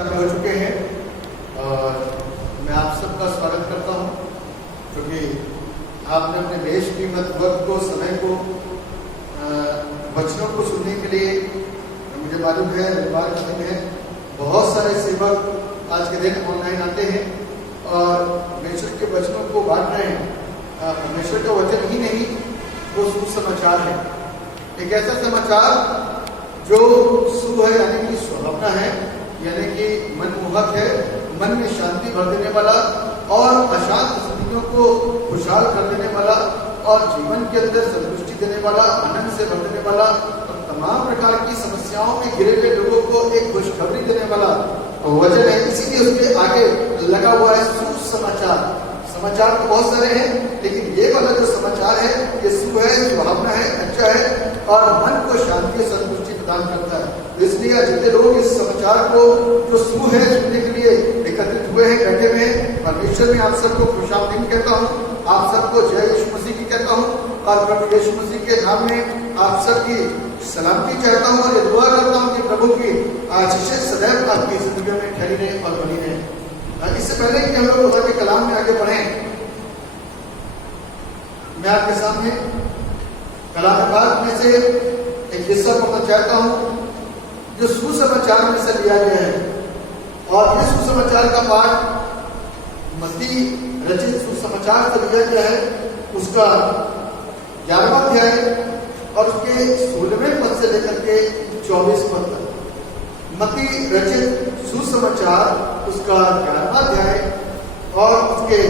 खत्म हो चुके हैं और मैं आप सबका स्वागत करता हूं, क्योंकि आपने अपने बेशकीमत वक्त को, समय को वचनों को सुनने के लिए, मुझे मालूम है रविवार के दिन है, बहुत सारे सेवक आज के दिन ऑनलाइन आते हैं और परमेश्वर के वचनों को बांट रहे हैं। परमेश्वर का वचन ही नहीं, वो सुसमाचार है, एक ऐसा समाचार जो सु है यानी कि सुहावना है, यानी कि मनमोहक है, मन में शांति भर देने वाला और अशांत स्थितियों को खुशहाल कर देने वाला और जीवन के अंदर संतुष्टि देने वाला, आनंद से भर देने वाला और तमाम प्रकार की समस्याओं में घिरे हुए लोगों को एक खुशखबरी देने वाला वचन है। इसीलिए उसके आगे लगा हुआ है सुसमाचार। समाचार तो बहुत सारे हैं, लेकिन ये वाला जो समाचार है ये सु है, सुहावना है, अच्छा है और मन को शांति और संतुष्टि प्रदान करता है। इसलिए जितने लोग इस समाचार को जो सु है सुनने के लिए एकत्रित हुए हैं, बैठे हुए हैं, परमेश्वर में आप सबको खुशामदीद कहता हूँ, आप सबको जय यीशु मसीह की कहता हूँ और प्रभु यीशु मसीह के नाम में आप सबकी सलामती चाहता हूँ और ये दुआ करता हूँ कि प्रभु की आशीषें सदैव आपकी जिंदगी में ठहरी रहे और बनी रहे। इससे पहले कि हम लोग खुदा के कलाम में आगे बढ़ें, मैं आपके सामने कलाम पाक में से एक हिस्सा पढ़ना चाहता हूं जो सुसमाचार में से लिया गया है। और ये सुसमाचार का पाठ मत्ती रचित सुसमाचार से लिया गया है, उसका 11वां अध्याय और उसके 16वें पद से लेकर के 24 पद तक। मत्ती रचित सुसमाचार उसका 11वां अध्याय और उसके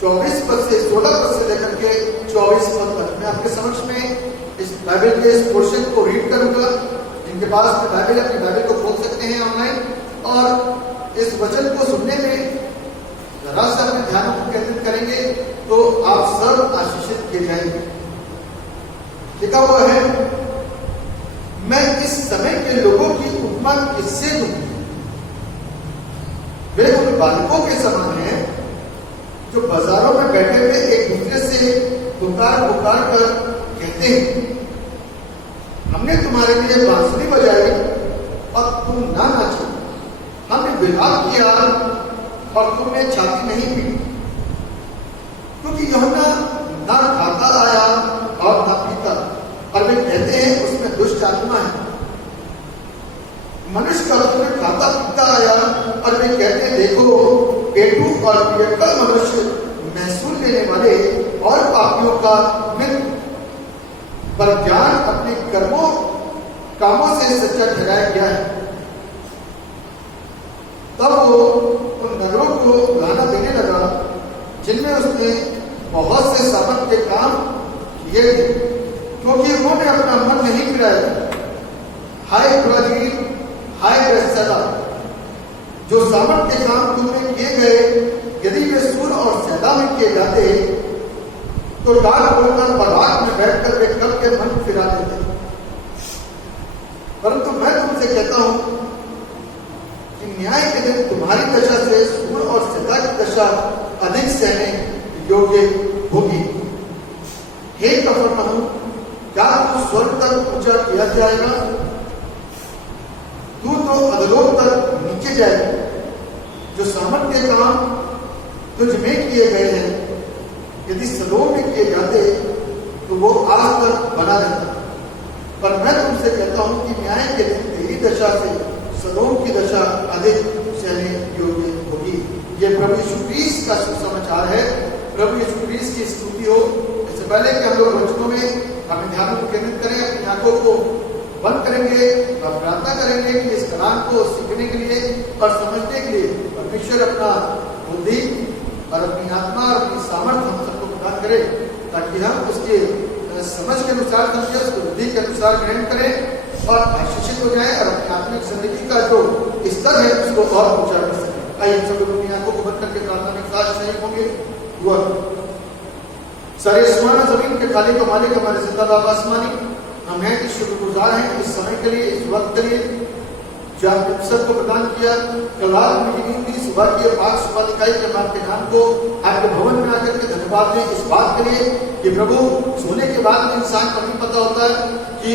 24 पद से 16 पद से लेकर के 24 पद तक मैं आपके समक्ष में इस बाइबल के इस पोर्शन को रीड करूंगा। जिनके पास बाइबल, अपनी बाइबल को खोल सकते हैं ऑनलाइन और इस वचन को सुनने में जरा सा अपने ध्यान को केंद्रित करेंगे तो आप सब आशीषित किए जाएंगे। लिखा हुआ है, मैं इस समय के लोगों की उपमा किससे दूं? वे उन बालकों के समान हैं जो बाजारों में बैठे हुए एक दूसरे से पुकार पुकार कर कहते हैं, हमने तुम्हारे लिए बांसुरी बजाई और तुम ना नाचो, हमने विलाप किया और तुमने छाती नहीं पीटी, क्योंकि यूहन्ना ना खाता आया और ना पीता और वे कहते हैं उसमें दुष्ट आत्मा है। मनुष्य का पुत्र खाता पीता आया और वे कहते हैं देखो पेटू और पियक्कड़ मनुष्य, महसूल लेने वाले और पापियों का मित्र, पर ज्ञान अपने कामों से सच्चा ठहराया गया है। तब वो उन नगरों को लाना देने लगा जिनमें उसने बहुत से सामर्थ के काम किए थे, क्योंकि उन्होंने अपना मन नहीं फिराया। हाय खुराजीन, हाय बेतसैदा, जो सामर्थ के काम तुमने किए गए, यदि वे सूर और सैदा में किए जाते तो डाक बोलकर बरात में बैठकर वे कब के मन फिरा देते। परंतु मैं तुमसे कहता हूं कि न्याय के दिन तुम्हारी दशा से सूर और सैदा की दशा अधिक सहने योग्य होगी। हे कफरनहूम, क्या तू स्वर्ग तक ऊंचा किया जाएगा? तू तो अधलोक तक नीचे जाएगा। जो सामर्थ्य के काम तुझ में किए गए हैं, यदि सदोम में किए जाते तो वो आज तक बना रहता। पर मैं तुमसे कहता हूं कि न्याय के दिन तेरी दशा से सदोम की दशा अधिक सहने योग्य होगी। ये प्रभु यीशु क्रिस्त का सुसमाचार है। प्रभु यीशु क्रिस्त की स्तुति हो। इससे पहले कि हम लोग वचनों में अपने ध्यान को केंद्रित करें, अपनी आंखों को बंद करेंगे और प्रार्थना करेंगे कि इस कलाम को सीखने के लिए और समझने के लिए परमेश्वर अपना बुद्धि और अपनी आत्मा और अपनी सामर्थ्य हम सबको प्रदान करे, ताकि हम उसके समझ के अनुसार समझे, उसके बुद्धि के अनुसार ग्रहण करें और आशीषित हो जाए और अपनी आत्मिक जिंदगी का जो स्तर है उसको और ऊंचा कर सके। आइए हम सब लोग अपनी आंखों को बंद करके प्रार्थना में साथ सहयोग होंगे। दुआ। सारे आसमान और जमीन के खाली का मालिक हमारे जिंदा बाप आसमानी, हम हैं कि शुक्रगुजार हैं इस समय के लिए, इस वक्त के लिए जो आपने सबको प्रदान किया। कल रात में नींद की, सुबह की पाक सुबह दिखाई कि हम आपके नाम को आपके भवन में आकर के धन्यवाद दें इस बात के लिए कि प्रभु सोने के बाद में इंसान को नहीं पता होता है कि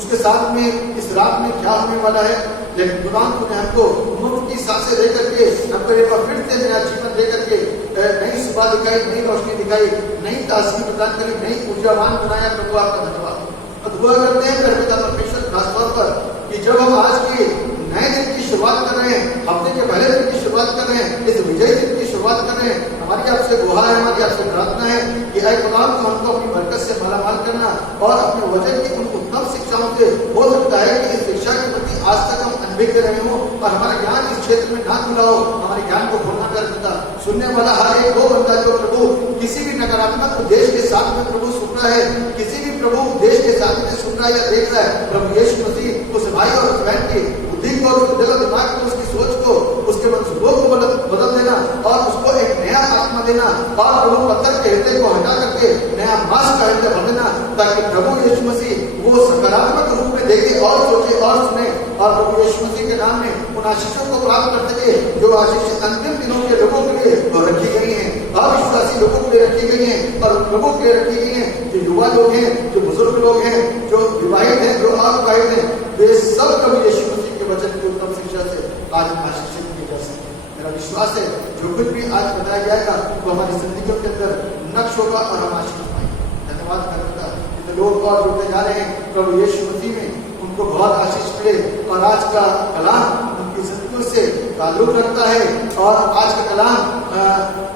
उसके साथ में इस रात में क्या होने वाला है। लेकिन खुदा तूने हमको मुफ्त की सांसें दे करके हमको एक बार फिर से नया जीवन दे करके नई सुबह दिखाई, नई रोशनी दिखाई, नई ताजगी प्रदान करी, नई ऊर्जावान बनाया। प्रभु आपका धन्यवाद। और दुआ करते हैं मेरे पिता परमेश्वर खासतौर पर कि जब हम आज की नए दिन की शुरुआत कर रहे हैं, हफ्ते के पहले दिन की शुरुआत कर रहे हैं, इस विजय दिन की शुरुआत कर रहे हैं, हमारी आपसे गुहार है, हमारी आपसे प्रार्थना है कि ऐ खुदा को हमको अपनी बरकत से मालामाल करना और अपने वचन की उन उत्तम शिक्षाओं से हो सकता है कि इस शिक्षा के प्रति आज तक हम अनभिज्ञ रहे हों और हमारा ज्ञान इस क्षेत्र में ना खुला हो, हमारे ज्ञान को खोलना कर देता। सुनने वाला हर एक वो बंदा जो प्रभु किसी भी नकारात्मक उद्देश्य के साथ में प्रभु सुन रहा है, किसी भी प्रभु उद्देश्य के साथ में सुन रहा है या देख रहा है, प्रभु यीशु मसीह उस भाई और उस बहन की बुद्धि को, उसके दिल और दिमाग को, उसकी सोच को, उसके मनसूबों को बदल देना और उसको एक नया आत्मा देना और प्रभु पत्थर के हृदय को हटा करके नया मांस का हृदय भर देना, ताकि प्रभु यीशु मसीह वो सकारात्मक रूप में देखे और सोचे और सुने और प्रभु यीशु मसीह के नाम में उन आशीषों को प्राप्त कर सके जो आशीष अंतिम दिनों के लोगों के लिए रखी गई हैं, अविश्वासी लोगों के लिए रखी गई हैं और उन लोगों के लिए रखी गई हैं जो युवा लोग हैं, जो बुजुर्ग लोग हैं, जो विवाहित हैं, जो अविवाहित हैं, वे सब प्रभु यीशु मसीह के वचन की उत्तम शिक्षा से आज आशीषित किए जा सके। मेरा विश्वास है जो कुछ भी आज बताया जाएगा वो हमारी जिंदगियों के अंदर नक्श होगा और हम आशीष पाएंगे। धन्यवाद करता जितने लोग और जुड़ते जा रहे हैं प्रभु यीशु मसीह में, उनको बहुत आशीष मिले और आज का कलाम उनकी जिंदगियों से ताल्लुक रखता है और आज का कलाम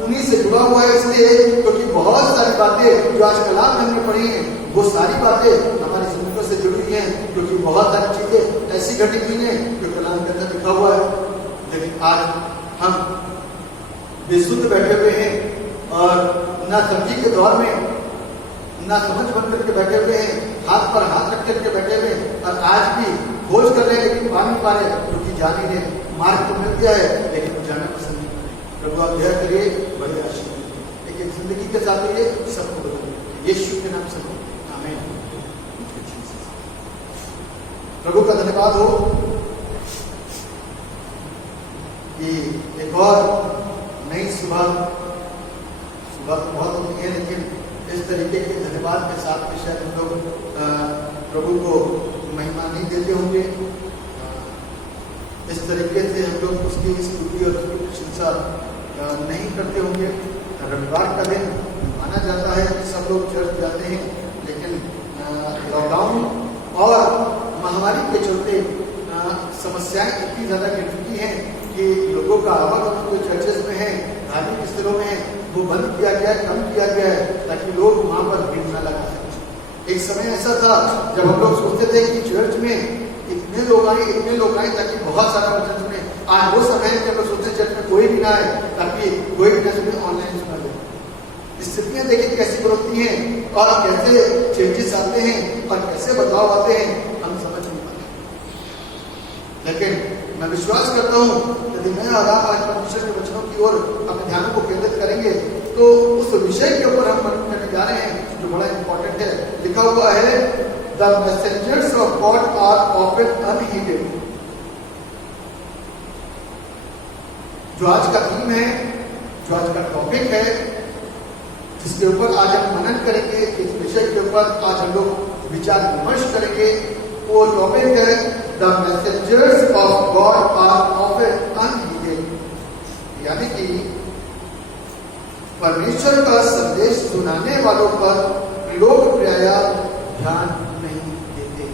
उन्हीं से जुड़ा हुआ है, इसलिए क्योंकि बहुत सारी बातें जो आज कलाम में हमने पढ़ी हैं वो सारी बातें हमारी जिंदगियों से जुड़ी हुई हैं, क्योंकि बहुत सारी चीजें ऐसी घटी हुई हैं जो कलाम के अंदर लिखा हुआ है। लेकिन आज हम बेसुध बैठे हुए हैं और ना समझी के दौर में ना समझ बन करके बैठे हुए हैं, हाथ पर हाथ रख करके बैठे हुए हैं और आज भी खोज कर रहे हैं लेकिन पा नहीं पा रहे, क्योंकि जान ही नहीं, मार्ग तो मिल गया है लेकिन जाना पसंद नहीं करें। प्रभु आप दया करिए, बड़े आशीर्वाद एक जिंदगी के साथ ये सबको बदलिए यीशु के नाम से, आमीन। प्रभु का धन्यवाद हो कि एक और नई सुबह तो बहुत होती है, लेकिन इस तरीके के धन्यवाद के साथ में शायद हम लोग प्रभु को महिमा नहीं देते होंगे, इस तरीके से हम लोग उसकी स्तुति और उसकी प्रशंसा नहीं करते होंगे। रविवार का दिन माना जाता है कि सब लोग चर्च जाते हैं, लेकिन लॉकडाउन और महामारी के चलते समस्याएं इतनी ज़्यादा गिर चुकी हैं कि लोगों का आवागमन जो चर्चेस में है, धार्मिक स्थलों में है, वो बंद किया गया है, कम किया गया है, ताकि लोग वहाँ पर भीड़ न लगा सकें। एक समय ऐसा था जब हम लोग सोचते थे कि चर्च में इतने लोग आए ताकि बहुत सारा वचन सुने। आज वो समय है जब सोचते चर्च में कोई भी ना आए ताकि कोई भी ना सुने, ऑनलाइन सुना जाए। स्थितियाँ देखिए कैसी बदलती हैं और कैसे चेंजेस आते हैं और कैसे बदलाव आते हैं, हम समझ नहीं पाते। लेकिन मैं विश्वास करता हूँ यदि मैं और आप आज परमेश्वर के वचनों की ओर अपने ध्यान को केंद्रित करेंगे तो उस विषय के ऊपर हम बात करने जा रहे हैं जो बड़ा इंपॉर्टेंट है। लिखा हुआ है the messengers of God are often unheeded. जो आज का थीम है, जो आज का टॉपिक है, जिसके ऊपर आज हम मनन करेंगे, इस विषय के ऊपर आज हम लोग विचार विमर्श करेंगे, वो टॉपिक है the messengers of God are often unheeded, यानी कि परमेश्वर का संदेश सुनाने वालों पर लोग प्रायः ध्यान नहीं देते।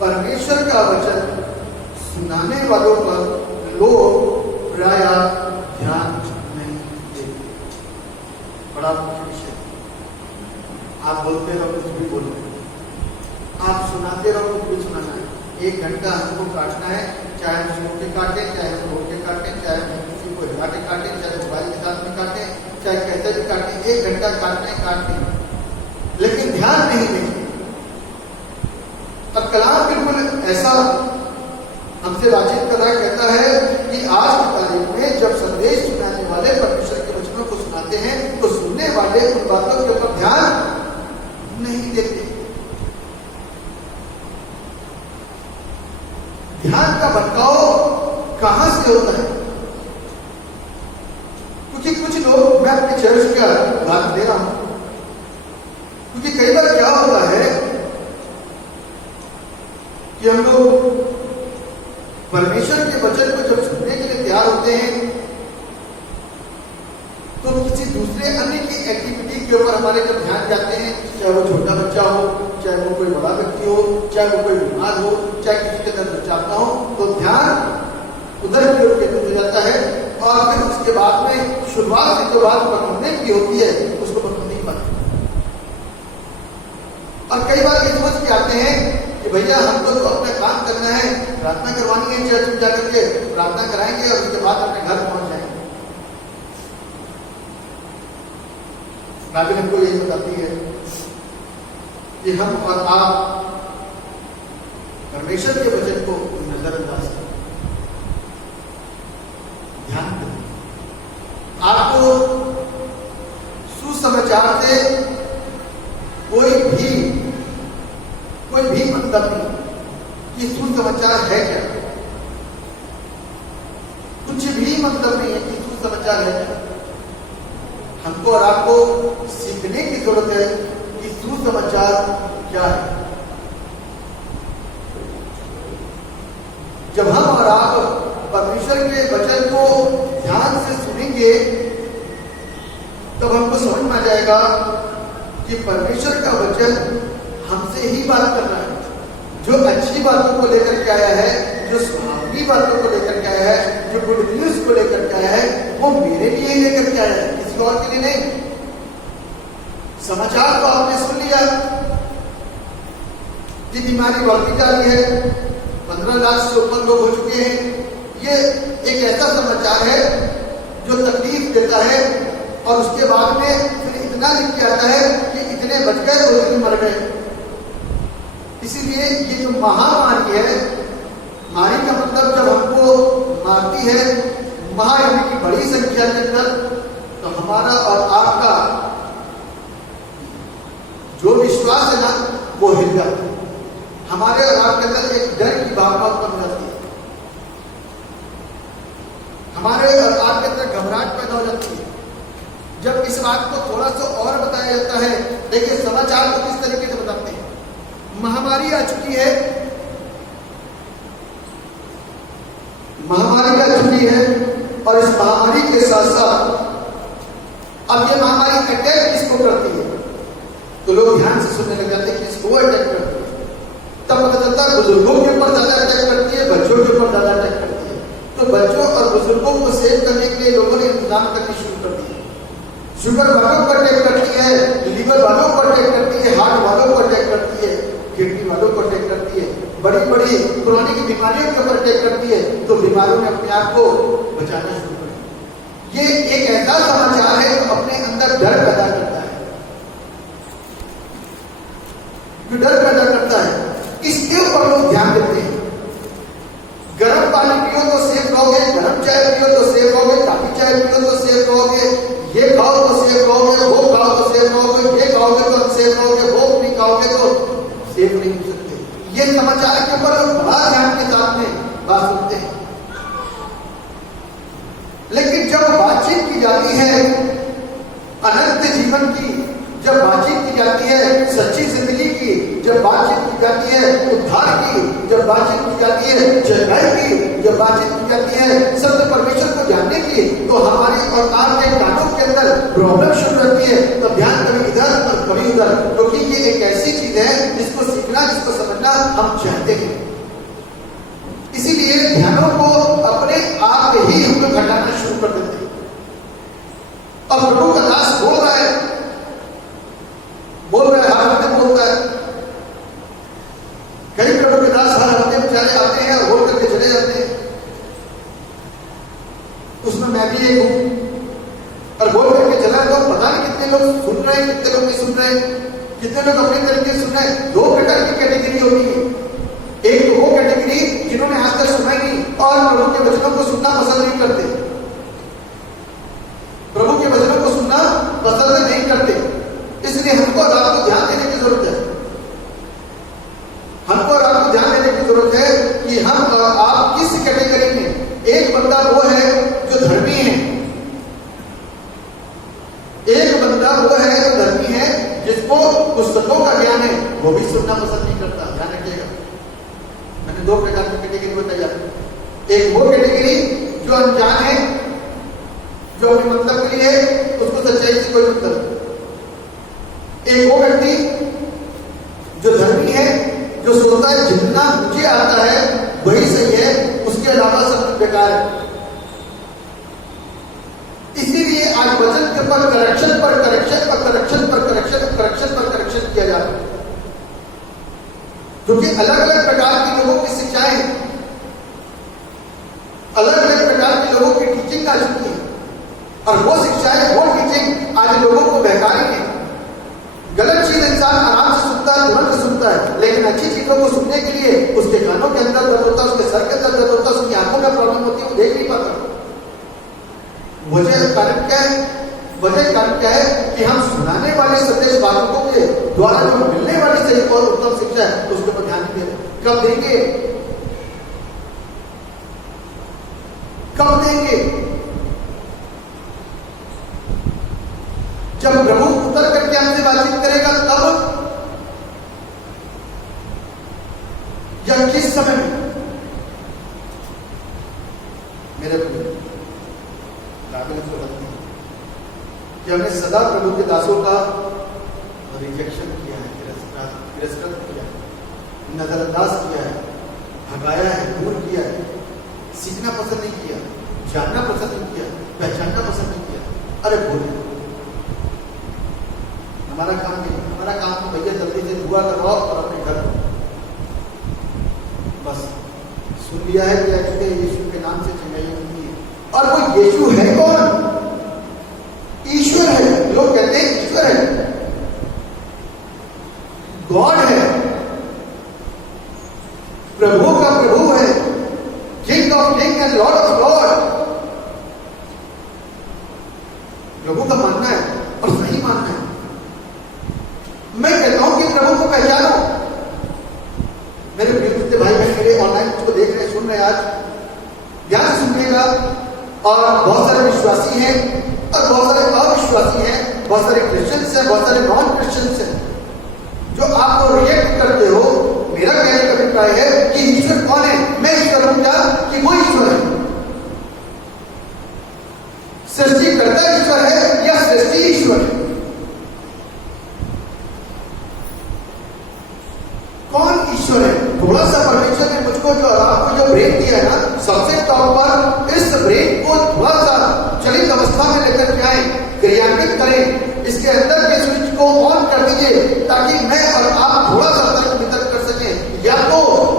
परमेश्वर का वचन सुनाने वालों पर लोग प्रायः ध्यान नहीं देते। बड़ा मुख्य विषय। आप बोलते रहो कुछ भी बोलो, आप सुनाते रहो कुछ भी सुनाना है। 1 घंटा हमको काटना है, चाहे हम सो के काटें, चाहे हम रोक के काटें, चाहे हम किसी को हिला के काटें, चाहे मोबाइल के साथ में काटें, चाहे कैसे भी काटें, 1 घंटा काटने लेकिन ध्यान नहीं देंगे। और कलाम बिल्कुल ऐसा हमसे बातचीत कर रहा है, कहता है कि आज की तारीख में जब संदेश सुनाने वाले परमेश्वर के वचनों को सुनाते हैं तो सुनने वाले उन बातों के ऊपर ध्यान नहीं देते। ध्यान का भटकाव कहां से होता है? क्योंकि कुछ लोग, मैं अपने चर्च का उदाहरण दे रहा हूं, क्योंकि कई बार क्या होता है कि हम लोग परमेश्वर के वचन को जब सुनने के लिए तैयार होते हैं तो किसी दूसरे अन्य की एक्टिविटी के ऊपर हमारे जब ध्यान जाते हैं, चाहे वो छोटा बच्चा हो, चाहे वो कोई बड़ा व्यक्ति हो, चाहे वो कोई बीमार हो, चाहे किसी के अंदर बचाता हो, तो ध्यान उधर की ओर केंद्रित हो जाता है और फिर उसके बाद में शुरुआत से जो बात पकड़ने की होती है उसको पकड़ नहीं पाते। और कई बार ये सोच के आते हैं कि भैया हमको तो अपना काम करना है, प्रार्थना करवानी है, चर्च में जाकर के प्रार्थना कराएंगे और उसके बाद अपने घर पहुंच जाएंगे। बाइबल हमको यही बताती है कि हम और आप परमेश्वर के वचन को नजरअंदाज करें। ध्यान दें, आपको सुसमाचार से कोई भी मतलब नहीं कि सुसमाचार है क्या, कुछ भी मतलब नहीं है कि सुसमाचार है क्या। हमको और आपको सीखने की जरूरत है कि सुसमाचार क्या है। जब हम और आप परमेश्वर के वचन को ध्यान से सुनेंगे तब हमको समझ में आ जाएगा कि परमेश्वर का वचन हमसे ही बात कर रहा है। जो अच्छी बातों को लेकर के आया है, जो सुहावनी बातों को लेकर के आया है, जो गुड न्यूज को लेकर के आया है, वो मेरे लिए ही लेकर के आया है, किसी और के लिए नहीं। समाचार तो आपने सुन लिया कि बीमारी बढ़ती जा रही है, 15 लाख से ऊपर लोग हो चुके हैं। ये एक ऐसा समाचार है जो तकलीफ देता है और उसके बाद में फिर इतना लिख के आता है कि इतने बच गए और इतने मर गए। इसीलिए ये जो महामारी है, मारी का मतलब जब हमको मारती है, महा यानी कि बड़ी संख्या के अंदर, तो हमारा और आपका जो विश्वास है ना वो हिल जाता है। हमारे और आपके अंदर एक डर की भावना उत्पन्न हो जाती है, हमारे और आपके अंदर घबराहट पैदा हो जाती है। जब इस बात को थोड़ा सा और बताया जाता है, देखिए समाचार को किस तरीके से बताते हैं। महामारी आ चुकी है, महामारी आ चुकी है और इस महामारी के साथ साथ अब ये महामारी अटैक किसको करती है, तो लोग ध्यान से सुनने लग जाते हैं कि इसको अटैक करती है। तब पता चलता है बुजुर्गों के ऊपर ज्यादा अटैक करती है, बच्चों के ऊपर ज्यादा अटैक करती है। तो बच्चों और बुजुर्गों को सेव करने के लिए लोगों ने इंतजाम करने शुरू कर दिए। शुगर वालों पर अटैक करती है, लीवर वालों पर अटैक करती है, हार्ट वालों पर अटैक करती है, किडनी वालों पर अटैक करती है, बड़ी बड़ी क्रोनिक बीमारियों के ऊपर अटैक करती है। तो बीमारियों ने अपने आप को बचाना शुरू कर दिया। ये एक ऐसा समाचार है जो अपने अंदर डर पैदा करता है, जो डर पैदा करता है। इसके ऊपर लोग ध्यान देते हैं। गर्म पानी पियो तो सेफ रहोगे, गर्म चाय पियो तो सेफ रहोगे, काफी चाय पियो तो सेफ रहोगे, ये खाओ तो सेफ रहोगे, वो खाओ तो सेफ रहोगे, ये खाओगे तो सेफ रहोगे, वो नहीं खाओगे तो सेफ नहीं हो सकते। ये समाचार के ऊपर लोग बड़ा ध्यान के साथ में बात सुनते हैं। लेकिन जब बातचीत की जाती है अनंत जीवन की, जब बातचीत की जाती है सच्ची जिंदगी की, जब बातचीत की जाती है उद्धार की, जब बातचीत की जाती है जगाई की, जब बातचीत की जाती है सत्य परमेश्वर को जानने की, तो हमारे और आपके कानों के अंदर प्रॉब्लम शुरू रहती है। तो ध्यान कभी इधर और कभी उधर, क्योंकि ये एक ऐसी चीज है जिसको सीखना, जिसको समझना हम चाहते हैं। इसीलिए ध्यानों को अपने आप ही हमको घटाना शुरू कर देते हैं। और प्रभु का दास बोल रहा है, हर हफ्ते बोलता है। कई प्रभु के दास हर हफ्ते बेचारे आते हैं और बोल करके चले जाते हैं। उसमें मैं भी एक हूं और बोल करके चला तो पता नहीं कितने लोग सुन रहे हैं, कितने लोग नहीं सुन रहे हैं, कितने लोग अपने तरीके से सुन रहे हैं। दो प्रकार की कैटेगरी होती है। एक तो वो कैटेगरी जिन्होंने आज तक सुना ही नहीं और प्रभु के वचनों को सुनना पसंद नहीं करते, प्रभु के वचनों को सुनना पसंद नहीं करते। इसलिए हमको और आपको ध्यान देने की जरूरत है। हमको और आपको ध्यान देने की जरूरत है कि हम और आप किस कैटेगरी में। एक बंदा वो है जो धर्मी है, एक बंदा वो है जो धर्मी है, जिसको पुस्तकों का ज्ञान है, वो भी सुनना पसंद नहीं करता। ध्यान रखिएगा, मैंने दो प्रकार की कैटेगरी बताई आपको। एक वो कैटेगरी जो अनजान है, जो अपने मतलब के लिए है, उसको सच्चाई से कोई मतलब नहीं। एक वो व्यक्ति जो धर्मी है, जो सोचता है जितना मुझे आता है वही सही है, उसके अलावा सब बेकार है। इसीलिए आज वचन के पर करेक्शन पर करेक्शन पर करेक्शन पर करेक्शन करेक्शन पर करेक्शन किया जाता है, क्योंकि अलग अलग प्रकार के लोगों की शिक्षाएं, अलग अलग प्रकार के लोगों की टीचिंग आ चुकी है, और वो शिक्षाएं, वो टीचिंग आज लोगों को बहका रही है। गलत चीज इंसान आराम से सुनता है, तुरंत सुनता है, लेकिन अच्छी चीजों को सुनने के लिए उसके कानों के अंदर दर्द होता है, उसके सर के अंदर दर्द होता है, उसकी आंखों में प्रॉब्लम होती है, वो देख नहीं पाता। वजह कारण क्या है? वजह कारण क्या है कि हम सुनाने वाले संदेश वाहकों के द्वारा जो मिलने वाली सही और उत्तम शिक्षा है उसके ऊपर ध्यान नहीं देते। कब देंगे? कब देंगे? जब प्रभु उतर करके हमसे बातचीत करेगा तब, या किस समय में? मेरे काबिल जरूरत नहीं कि हमने सदा प्रभु के दासों का रिजेक्शन किया है, तिरस्कृत किया है, नजरअंदाज किया है, भगाया है, दूर किया है, सीखना पसंद नहीं किया, जानना पसंद नहीं किया, पहचानना पसंद नहीं किया। अरे बोले हमारा काम नहीं, हमारा काम तो भैया जल्दी से दुआ करवाओ और अपने घर बस सुन लिया है कि यीशु के नाम से चंगाई होती है। और वो यीशु है कौन? ईश्वर है। लोग कहते हैं ईश्वर है, गॉड है, प्रभु का प्रभु है, king of king and lord of lord. प्रभु का मानना है और सही मानना है। मैं कहता हूं कि प्रभु को पहचानो। मेरे प्रिय भाई बहन, मेरे ऑनलाइन को देख रहे, सुन रहे, आज ध्यान से सुनिएगा। और बहुत सारे विश्वासी हैं और बहुत सारे अविश्वासी हैं, बहुत सारे क्रिश्चियंस हैं, बहुत सारे नॉन क्रिश्चियंस हैं, जो आपको रिएक्ट करते हो। मेरा कहने का अभिप्राय है कि ईश्वर कौन है? मैं ईश्वर हूं क्या? कि वो ईश्वर है? सृष्टिकर्ता ईश्वर है या सृष्टि ईश्वर है? कौन ईश्वर है? थोड़ा सा परमेश्वर ने मुझको जो आपको जो ब्रेन दिया है ना, सबसे टॉप पर इस ब्रेन को थोड़ा सा चलित अवस्था में लेकर के आए, क्रियान्वित करें, इसके अंदर के स्विच को ऑन कर दीजिए ताकि मैं और आप थोड़ा सा तर्क वितर्क कर सकें। या तो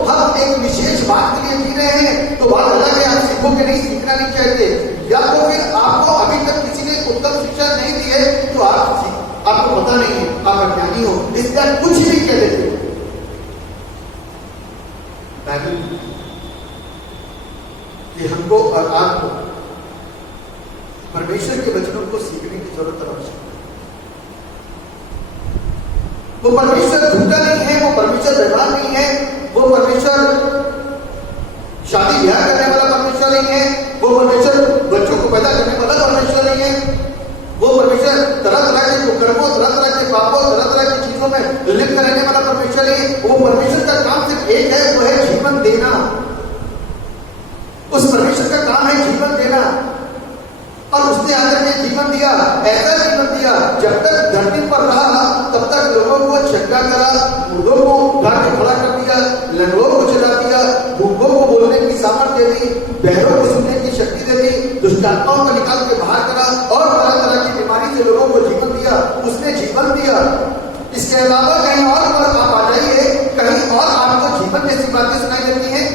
हम एक विशेष बात के लिए जी रहे हैं तो बात अलग है, आप सीखोगे नहीं, सीखना नहीं चाहते, या तो फिर आपको अभी तक किसी ने उत्तम शिक्षा नहीं दी है तो आपको पता नहीं है, आप अज्ञानी हो, इसका कुछ भी कह देते हो। कि हमको और आपको परमेश्वर के वचनों को सीखने की जरूरत और आवश्यकता है। वो परमेश्वर झूठा नहीं है, वो परमेश्वर बेईमान नहीं है, वो परमेश्वर शादी ब्याह करने वाला परमेश्वर नहीं है, वो परमेश्वर बच्चों को पैदा करने वाला परमेश्वर नहीं है, वो परमेश्वर तरह तरह के कुकर्मों, तरह तरह के पापों, तरह तरह की चीजों में लिप्त रहने वाला परमेश्वर नहीं। वो परमेश्वर का काम सिर्फ एक है, वो है जीवन देना। उस परमेश्वर का काम है जीवन देना, और उसने आकर के जीवन दिया, ऐसा जीवन दिया जब तक धरती पर रहा तब तक लोगों को चंगा करा, मुर्दों को गाड़ के खड़ा कर दिया, लंगड़ों को चला दिया, गूंगों को बोलने की सामर्थ्य दे दी, बहरों को सुनने की शक्ति दे दी, दुष्टात्माओं को निकाल के बाहर करा, और तरह तरह की बीमारी से लोगों को जीवन दिया। उसने जीवन दिया। इसके अलावा कहीं और पर आप आ जाइए, कहीं और आपको जीवन जैसी बातें सुनाई देती हैं,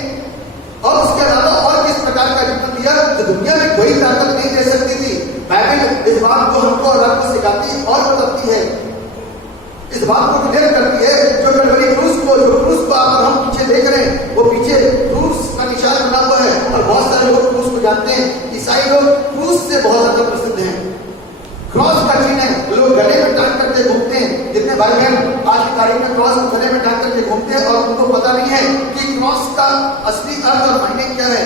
और उसके अलावा और किस प्रकार का जीवन दिया तो दुनिया में कोई ताकत नहीं दे सकती थी। बाइबल इस बात को हमको और आपको सिखाती और बताती है, इस बात को क्लियर करती है। जो कलवरी क्रूस को आप हम पीछे देख रहे हैं, वो पीछे क्रूस का निशान बना हुआ है, और बहुत सारे लोग क्रूस को जानते हैं। ईसाई लोग क्रूस से बहुत ज्यादा प्रसिद्ध हैं। क्रॉस का चिन्ह है, लोग गले में टांग करके घूमते हैं। जितने भाई बहन आज की तारीख में क्रॉस को गले में टांग करके घूमते हैं, और उनको पता नहीं है कि क्रॉस का असली अर्थ और मायने क्या है,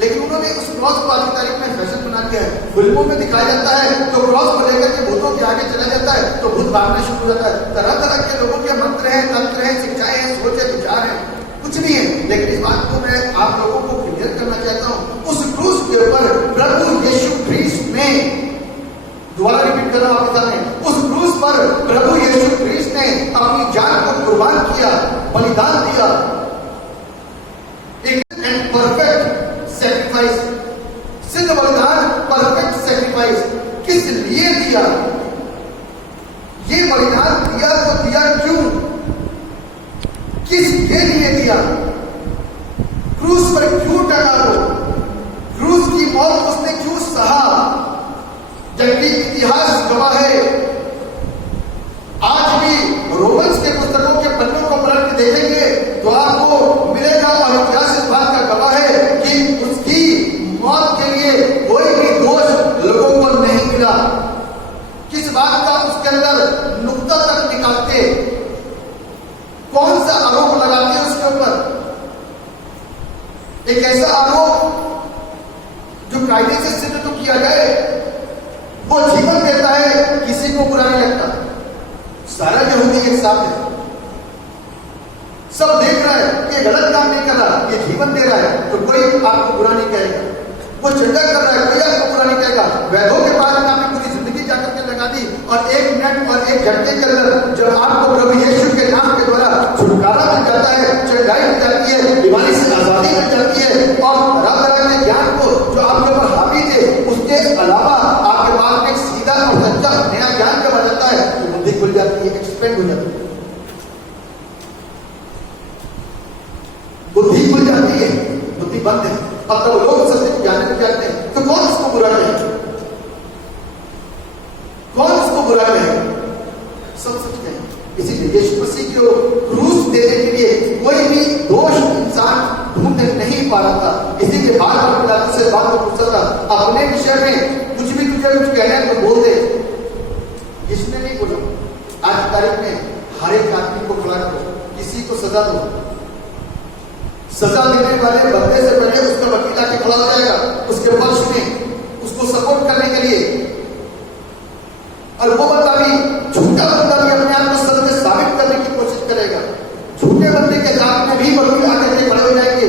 लेकिन उन्होंने उस क्रॉस को आज की तारीख में फैशन बना दिया है। फिल्मों में दिखाया जाता है तो क्रॉस को लेकर के भूतों के आगे चला जाता है तो भूत भागना शुरू हो जाता है। तरह तरह के लोगों के मंत्र हैं, तंत्र हैं, शिक्षाएं हैं, सोच है, विचार है, कुछ नहीं है। लेकिन इस बात को मैं आप लोगों को क्लियर करना इतिहास गवाह है। आज भी रोमन्स के पुस्तकों के पन्नों को पलट के देखेंगे तो आपको मिलेगा, और इतिहास इस बात का गवाह है कि उसकी मौत के लिए कोई भी दोष लोगों को नहीं मिला। किस बात का उसके अंदर नुक्ता तक निकालते, कौन सा आरोप लगाते उसके ऊपर? एक ऐसा आरोप जो कायदे से सिद्ध तो किया जाए, वो जीवन देता है, किसी को बुरा नहीं लगता। सारा यहूदी एक साथ है, सब देख रहा है कि गलत काम नहीं कर रहा, ये जीवन दे रहा है, तो कोई आपको बुरा नहीं कहेगा। वो चंदा कर रहा है, कोई आपको बुरा नहीं कहेगा। वैभव के पास में आपने पूरी जिंदगी जाकर के लगा दी, और 1 मिनट और 1 घंटे के अंदर जब आपको प्रभु यीशु के नाम के द्वारा छुटकारा मिल जाता है, चंगाई मिल जाती है, बीमारी से आजादी मिल जाती है, और तरह तरह के ज्ञान को जो आपके ऊपर हावी थे उसके अलावा आपके पास में सीधा और सच्चा नया ज्ञान जब आ जाता है, तो बुद्धि खुल जाती है, एक्सपेंड हो जाती है, बुद्धि खुल जाती है, बुद्धि बंद है। अब तब लोग सत्य को जानने लग जाते हैं, तो कौन उसको बुरा कहे? कौन उसको बुरा कहे? सब सच कहे। इसीलिए यीशु मसीह को क्रूस देने के लिए कोई भी दोष इंसान ढूंढ नहीं पा रहा था। इसीलिए बार बार पिलातुस से बात को पूछता था, अपने विषय में कुछ भी तुझे कुछ कहना है तो बोल दे। यीशु ने नहीं बोला, आज की तारीख में हर एक आदमी को खड़ा करो, किसी को सजा दो, सजा देने वाले बंदे से पहले उसका वकील आके खड़ा हो जाएगा उसके पक्ष में, उसको सपोर्ट करने के लिए। और वो बंदा भी, झूठा बंदा भी अपने आप को सत्य साबित करने की कोशिश करेगा। झूठे बंदे के साथ में भी वकील आके खड़े हो जाएंगे,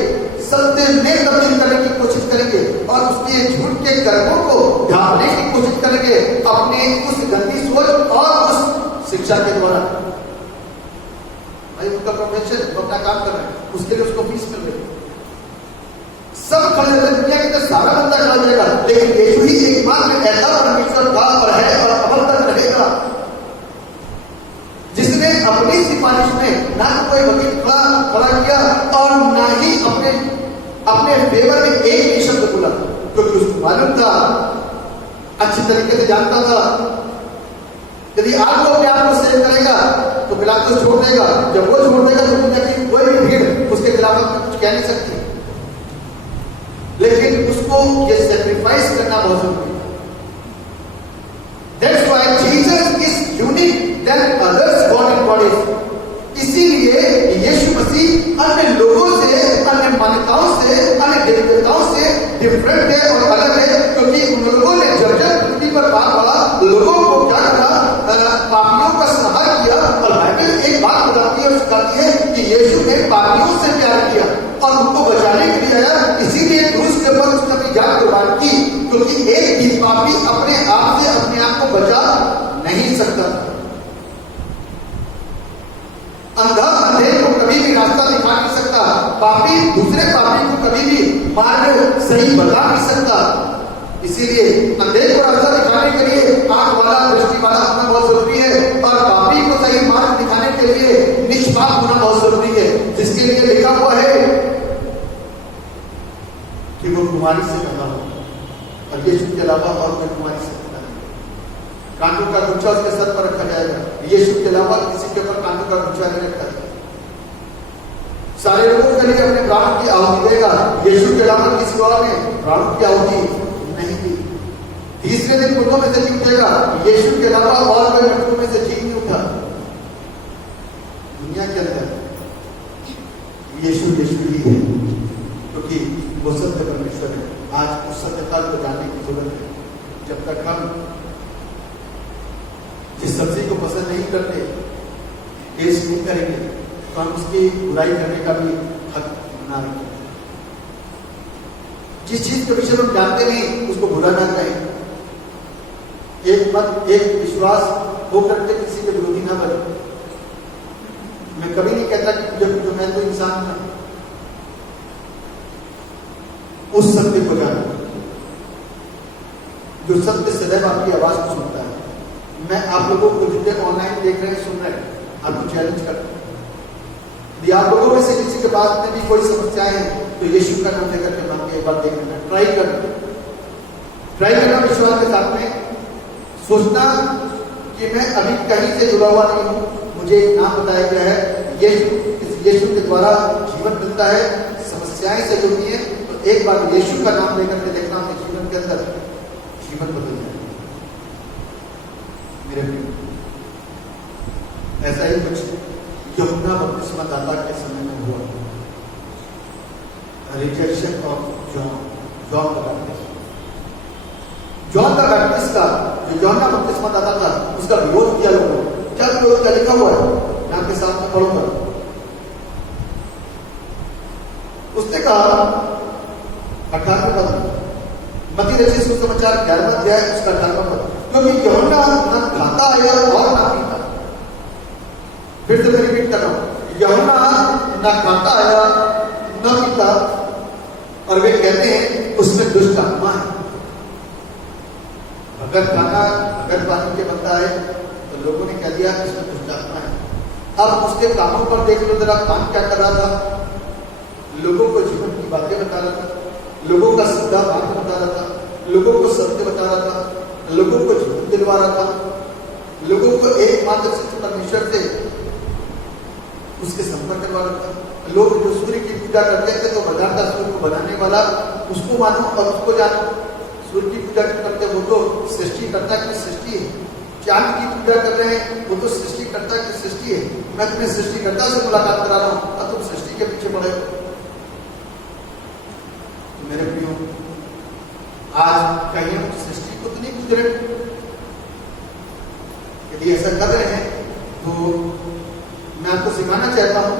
सत्य में तब्दील करने की कोशिश करेंगे, और उसके झूठ के कर्मों को ढांपने की कोशिश करेंगे अपने उस गंदी सोच और उस शिक्षा के द्वारा। उनका प्रोफेशन, वो अपना काम कर रहे हैं, उसके लिए उसको फीस मिल रही है। सब खड़े होते, दुनिया के अंदर सारा बंदा खड़ा हो जाएगा, लेकिन यीशु ही एकमात्र ऐसा परमेश्वर था और है और अमल तक रहेगा, जिसने अपनी सिफारिश में ना तो कोई वकील खड़ा किया और ना ही अपने फेवर में एक भी शब्द बोला, क्योंकि उसको मालूम था, अच्छी तरीके से जानता था, यदि आप अपने आप को सेव करेगा तो पिलातुस छोड़ देगा, जब वो छोड़ देगा तो दुनिया की कोई भी भीड़ उसके खिलाफ कुछ कह नहीं सकती। लेकिन उसको ये सैक्रिफाइस करना बहुत जरूरी है। That's why Jesus is unique than others born in bodies. इसीलिए यीशु मसीह अन्य लोगों से, अन्य मान्यताओं से, अन्य देवताओं से डिफरेंट है और अलग है, क्योंकि उन लोगों ने जब पृथ्वी पर बात पड़ा, लोगों को क्या करा, पापियों का सहारा किया। और बाइबल एक बात बताती है, सिखाती है कि यीशु ने पापियों से प्यार किया और उनको बचाने के लिए आया। इसीलिए क्रूस के ऊपर उसने अपनी जान कुर्बान की, क्योंकि एक भी पापी अपने आप से अपने आप को बचा नहीं सकता। अंधा अंधे को कभी भी रास्ता दिखा नहीं सकता, पापी दूसरे पापी को कभी भी मार्ग सही बता नहीं सकता। इसीलिए अंधे को रास्ता दिखाने के लिए आंख वाला, दृष्टि वाला होना बहुत जरूरी है, और पापी को सही मार्ग दिखाने के लिए निष्पाप होना बहुत जरूरी है, जिसके लिए लिखा हुआ है कि वो कुमारी से पैदा हो, और यीशु के अलावा और कोई कुमारी से पैदा नहीं। कांटों का गुच्छा उसके सर पर रखा जाएगा, यीशु के अलावा किसी के ऊपर कांटों का गुच्छा नहीं रखा जाएगा। सारे लोगों के लिए अपने प्राण की आहुति देगा, यीशु के अलावा किसी और ने प्राण की आहुति नहीं दी। तीसरे दिन मुर्दों में से जी उठेगा, यीशु के अलावा और कोई मृतकों में से जी नहीं उठा। दुनिया के अंदर यीशु ही है, क्योंकि वो सत्य परमेश्वर है। आज उस सत्यता को जानने की जरूरत है। जब तक हम जिस सब्जी को पसंद नहीं करते, टेस्ट नहीं करेंगे, तो हम उसकी बुराई करने का भी हक ना रखें। जिस चीज के विषय में हम जानते नहीं, उसको बुरा ना कहें। एक मत, एक विश्वास होकर के किसी के विरोधी ना बने। मैं कभी नहीं कहता कि जो मैं तो इंसान था। उस सत्य को जाना, जो सत्य सदैव आपकी आवाज को सुनता है। मैं आप लोगों को जितने ऑनलाइन देख रहे हैं, सुन रहे हैं, आपको चैलेंज करता हूं, यदि आप लोगों में से किसी के पास में भी कोई समस्याएं हैं, तो यीशु का नाम लेकर के मांगे, एक बार देखना, ट्राई करना विश्वास के साथ में सोचना कि मैं अभी कहीं से जुड़ा हुआ नहीं हूं, मुझे एक नाम बताया गया है यीशु, इस यीशु के द्वारा जीवन मिलता है, समस्याएं से जुड़ती हैं। तो एक बार यीशु का नाम लेकर के देखना अपने जीवन के अंदर जीवन बदल जाए। मेरे प्रिय, ऐसा ही कुछ यूहन्ना बपतिस्मा दाता के समय में हुआ। रिजेक्शन ऑफ जॉन का बैप्टिस्ट, जॉन का बैप्टिस्ट का जो यूहन्ना बपतिस्मा दाता था उसका विरोध किया लोगों ने। क्या विरोध किया लिखा हुआ है, मैं आपके साथ में पढ़ूंगा। उसने कहा 18वें पद में, मत्ती रचित सुसमाचार 11वां अध्याय उसका 18वां पद, क्योंकि यूहन्ना न खाता आया और न पीता। फिर से मैं रिपीट कर रहा हूं, यूहन्ना न खाता आया न पीता, और वे कहते हैं उसमें दुष्ट आत्मा है। अगर खाना अगर पानी के बनता है तो लोगों ने कह दिया इसमें दुष्ट आत्मा है। अब उसके कामों पर देख लो जरा, काम क्या कर रहा था, लोगों को जीवन की बातें बता रहा था, लोगों का सीधा बात बता रहा था, लोगों को सत्य बता रहा था, लोगों को जीवन दिलवा रहा था, लोगों को एकमात्र सत्य परमेश्वर से उसके संपर्क करवा रहा था। लोग जो सूर्य की पूजा करते थे तो बताता सूर्य को बनाने वाला उसको मानो और उसको जानो। सूर्य की पूजा करते वो तो सृष्टिकर्ता की सृष्टि है। चांद की पूजा कर रहे हैं वो तो सृष्टिकर्ता की सृष्टि है। मैं तुम्हें सृष्टिकर्ता से मुलाकात करा रहा हूं और तुम सृष्टि के पीछे पड़े हो। तो मेरे प्रियो, आज कहीं हम सृष्टि को तो नहीं पूज रहे। यदि ऐसा कर रहे हैं तो मैं आपको सिखाना चाहता हूं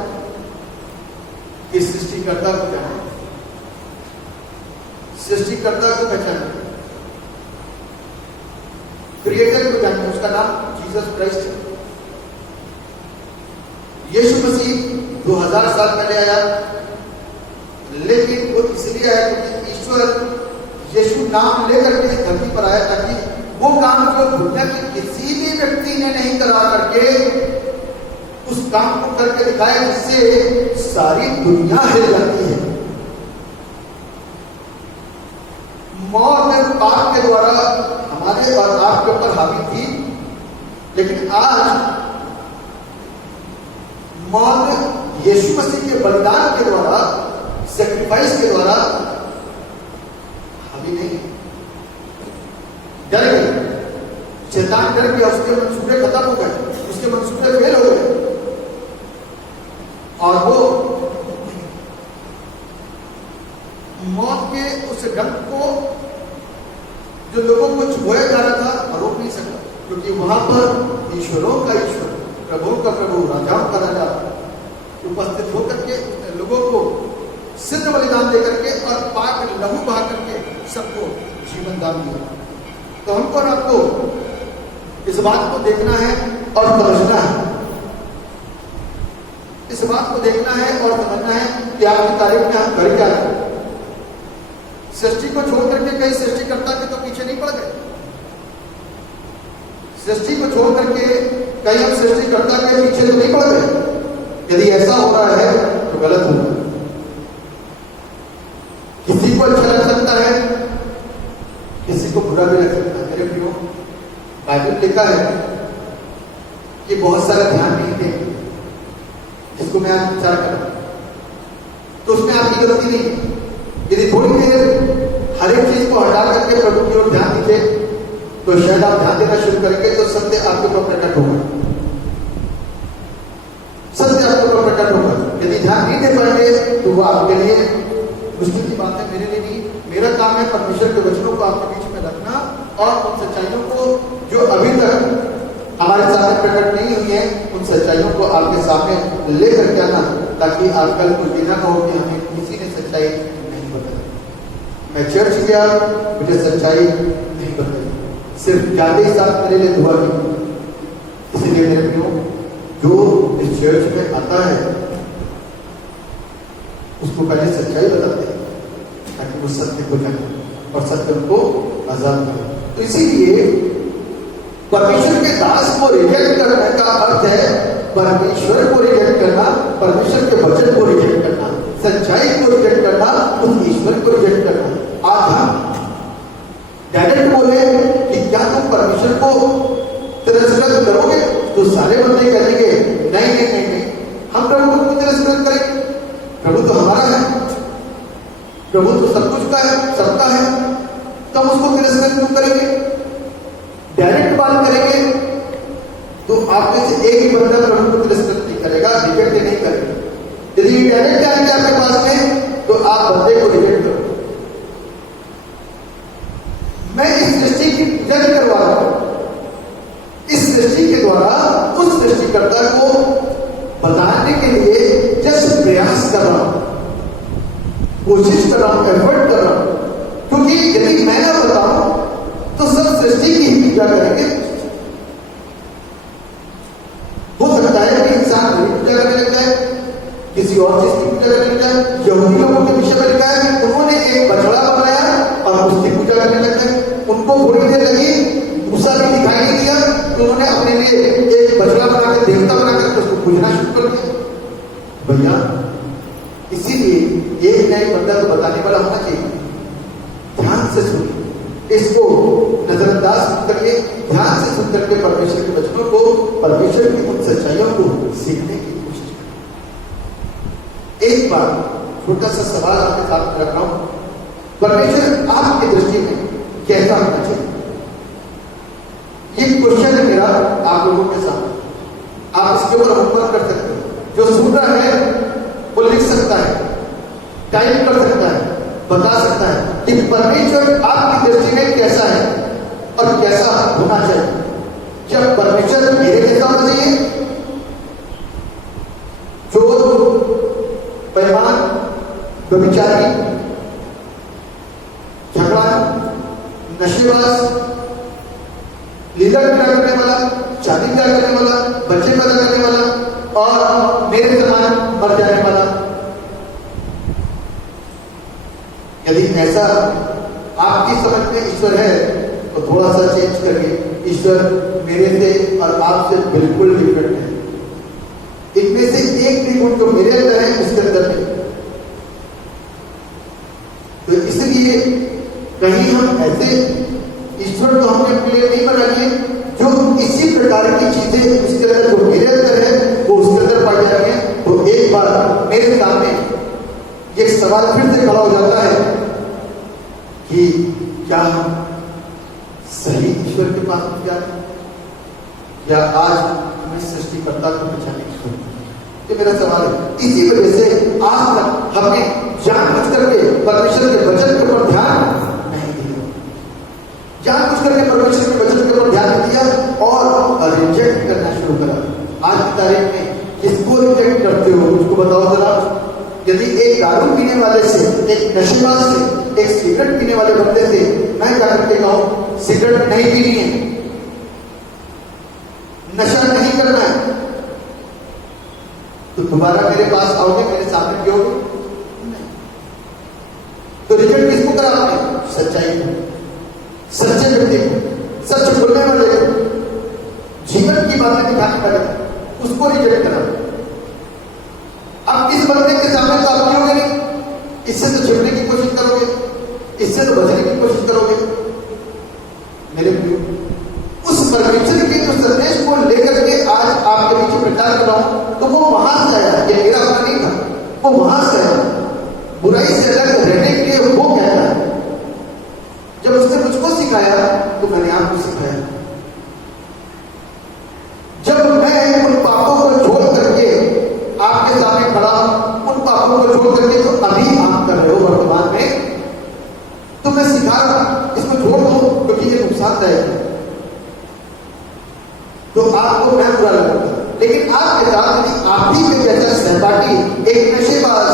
कि सृष्टिकर्ता को जाने, सृष्टिकर्ता को पहचाने, क्रिएटर को जाने। उसका नाम जीसस क्राइस्ट है। यीशु मसीह 2000 साल पहले आया, लेकिन वो इसलिए आया क्योंकि ईश्वर यीशु नाम लेकर के धरती पर आया ताकि वो काम जो दुनिया के किसी भी व्यक्ति ने नहीं करा करके उस काम को करके दिखाए जिससे सारी दुनिया हिल जाती है। मौत पाप के द्वारा हमारे और आपके ऊपर हावी थी, लेकिन आज मौत यीशु मसीह के बलिदान के द्वारा, सैक्रिफाइस के द्वारा हावी नहीं। डर गए, शैतान डर गया, उसके मंसूबे खत्म हो गए, उसके मंसूबे फेल हो गए और वो मौत के उस डंक को जो लोगों को छुपाया जा रहा था रोक नहीं सका, क्योंकि वहां पर ईश्वरों का ईश्वर, प्रभुओं का प्रभु, राजाओं का राजा उपस्थित होकर के लोगों को सिद्ध बलिदान देकर के और पाक लहू बहा करके सबको जीवन दान दिया। तो हमको और आपको इस बात को देखना है और समझना है, इस बात को देखना है और समझना है कि आज की तारीख में हम कर क्या रहे हैं। सृष्टि को छोड़ करके कहीं सृष्टिकर्ता के तो पीछे नहीं पड़ गए। सृष्टि को छोड़ करके कहीं हम सृष्टिकर्ता के पीछे तो नहीं पड़ गए। यदि ऐसा हो रहा है तो गलत होगा। किसी को अच्छा लग सकता है, किसी को बुरा भी लग सकता है। मेरे प्रियो, बाइबल लिखा है कि बहुत सारा ध्यान नहीं देंगे, जिसको मैं आज विचार कर रहा हूं, तो उसमें आपकी गलती नहीं है। यदि थोड़ी देर हर एक चीज को हटा करके प्रभु की ओर ध्यान दीजिए तो शायद आप ध्यान देना शुरू करेंगे तो सत्य आपके ऊपर प्रकट होगा, सत्य आपके ऊपर प्रकट होगा। यदि ध्यान नहीं दे पाएंगे तो वो आपके लिए मुश्किल की बात है, मेरे लिए नहीं। मेरा काम है परमेश्वर के वचनों को आपके बीच में रखना और उन सच्चाइयों को जो अभी तक हमारे सामने प्रकट नहीं हुई है, उन सच्चाइयों को आपके सामने लेकर के आना, ताकि आप कल को ये ना कहो कि हमें किसी ने सच्चाई नहीं बताई। मैं चर्च गया, मुझे सच्चाई नहीं बताई, सिर्फ जाते ही साथ मेरे लिए दुआ की। इसलिए मेरे प्रियो, जो इस चर्च में आता है उसको पहले सच्चाई बताते हैं ताकि वो सत्य को जाने और सत्य उनको आजाद करे। तो इसीलिए परमेश्वर के दास को रिजेक्ट करने का अर्थ है परमेश्वर को रिजेक्ट करना, परमेश्वर के वचन को रिजेक्ट करना, सच्चाई को रिजेक्ट करना, उस ईश्वर को रिजेक्ट करना। आज हम डायरेक्ट बोले कि क्या तुम परमेश्वर को प्रभु तो सब कुछ का है, सबका है, तो हम उसको तिरस्कार क्यों करेंगे? डायरेक्ट बात करेंगे तो आप में से एक ही बंदा प्रभु को तिरस्कार नहीं करेगा, रिजेक्ट नहीं करेगा। यदि डायरेक्ट आएंगे आपके पास में तो आप बंदे को रिजेक्ट करो। मैं इस सृष्टि की पूजा नहीं करवा रहा हूं, इस सृष्टि के द्वारा उस सृष्टिकर्ता को बताने के लिए जस्ट प्रयास कर रहा हूं, कोशिश कर रहा हूं, एफर्ट कर रहा हूं। क्योंकि यदि मैं ना बताऊं तो सब सृष्टि की ही पूजा करेंगे। हो सकता है कि इंसान मेरी पूजा करने लग जाए, किसी और चीज की पूजा करने लग जाए। यहूदी लोगों के विषय में लिखा है कि उन्होंने एक बछड़ा बनाया और उसकी पूजा करने लग गए। उनको थोड़ी देर लगी, मूसा भी दिखाई नहीं दिया, तो उन्होंने अपने लिए एक बछड़ा बनाकर, देवता बनाकर उसको पूजना शुरू कर दिया। भैया, इसीलिए एक नए बंदा को बताने वाला होना चाहिए। ध्यान से सुनिए, इसको नजरअंदाज करके ध्यान से सुन करके परमेश्वर के वचनों को, परमेश्वर की उन सच्चाइयों को सीखने की कोशिश करें। एक बार छोटा सा सवाल आपके साथ रख रहा हूं, परमेश्वर आपकी दृष्टि में कैसा होना चाहिए? ये क्वेश्चन है मेरा आप लोगों के साथ। आप इसके ऊपर होमवर्क कर सकते हो। जो सुन रहा है वो लिख सकता है, टाइप कर सकता है, बता सकता है कि परमेश्वर आपकी दृष्टि में कैसा है और कैसा होना चाहिए। जब परमेश्वर मेरे जैसा होना चाहिए, चोर, बेईमान, व्यभिचारी, झगड़ा, नशेबाज, लीला क्रीड़ा करने वाला, शादी ब्याह करने वाला, बच्चे पैदा करने वाला और मेरे समान मर जाने वाला, यदि ऐसा आपकी समझ में ईश्वर है तो थोड़ा सा चेंज करके ईश्वर मेरे से और आपसे बिल्कुल डिफरेंट है। इनमें से एक भी गुण जो मेरे अंदर है उसके अंदर नहीं। तो इसलिए कहीं हम ऐसे ईश्वर तो हमने अपने लिए नहीं बना लिए जो इसी प्रकार की चीजें उसके अंदर जो मेरे अंदर है वो उसके अंदर पाई जा रही है। तो एक बार मेरे सामने ये सवाल फिर से खड़ा हो जाता है कि क्या हम सही ईश्वर के पास पहुंच जाते या आज हमें सृष्टिकर्ता को पहचानने की जरूरत है? ये मेरा सवाल है। इसी वजह से आज तक हमने जानबूझ करके परमेश्वर के वचन के ऊपर ध्यान नहीं दिया, जानबूझ करके परमेश्वर के वचन के ऊपर ध्यान नहीं दिया और रिजेक्ट करना शुरू करा। आज की तारीख में किसको रिजेक्ट करते हो मुझको बताओ जरा। यदि एक दारू पीने वाले से, एक नशेबाज से, एक सिगरेट पीने वाले बंदे से मैं क्या करके कहूं सिगरेट नहीं पीनी है, नशा नहीं करना है, तो दोबारा मेरे पास आओगे, मेरे सामने पियोगे? नहीं। तो रिजेक्ट किसको करा आपने? सच्चाई को, सच्चे व्यक्ति को, सच बोलने वाले को, जीवन की बातें दिखाने वाले उसको रिजेक्ट करा। अब इस बंदे के सामने तो आप पियोगे नहीं, इससे तो छिपने की कोशिश करोगे, इससे तो बचने की कोशिश करोगे। मेरे प्रियो, उस परमेश्वर के जो संदेश को लेकर के आज आपके बीच प्रचार कर रहा हूं, तो वो वहां से आया, ये मेरा अपना नहीं था, वो वहां से आया। बुराई से अलग रहने के लिए वो कहता है। जब उसने मुझको सिखाया तो मैंने आपको सिखाया। जब मैं उन पापों को छोड़ करके आपके सामने खड़ा हूं, उन पापों को छोड़ करके तो अभी आप कर रहे हो वर्तमान में, तो मैं सिखा रहा हूं इसको छोड़ दो क्योंकि ये नुकसानदायक है। तो आपको मैं बुरा लगता, लेकिन आपके साथ यदि आप ही के जैसा सहपाठी, एक नशेबाज,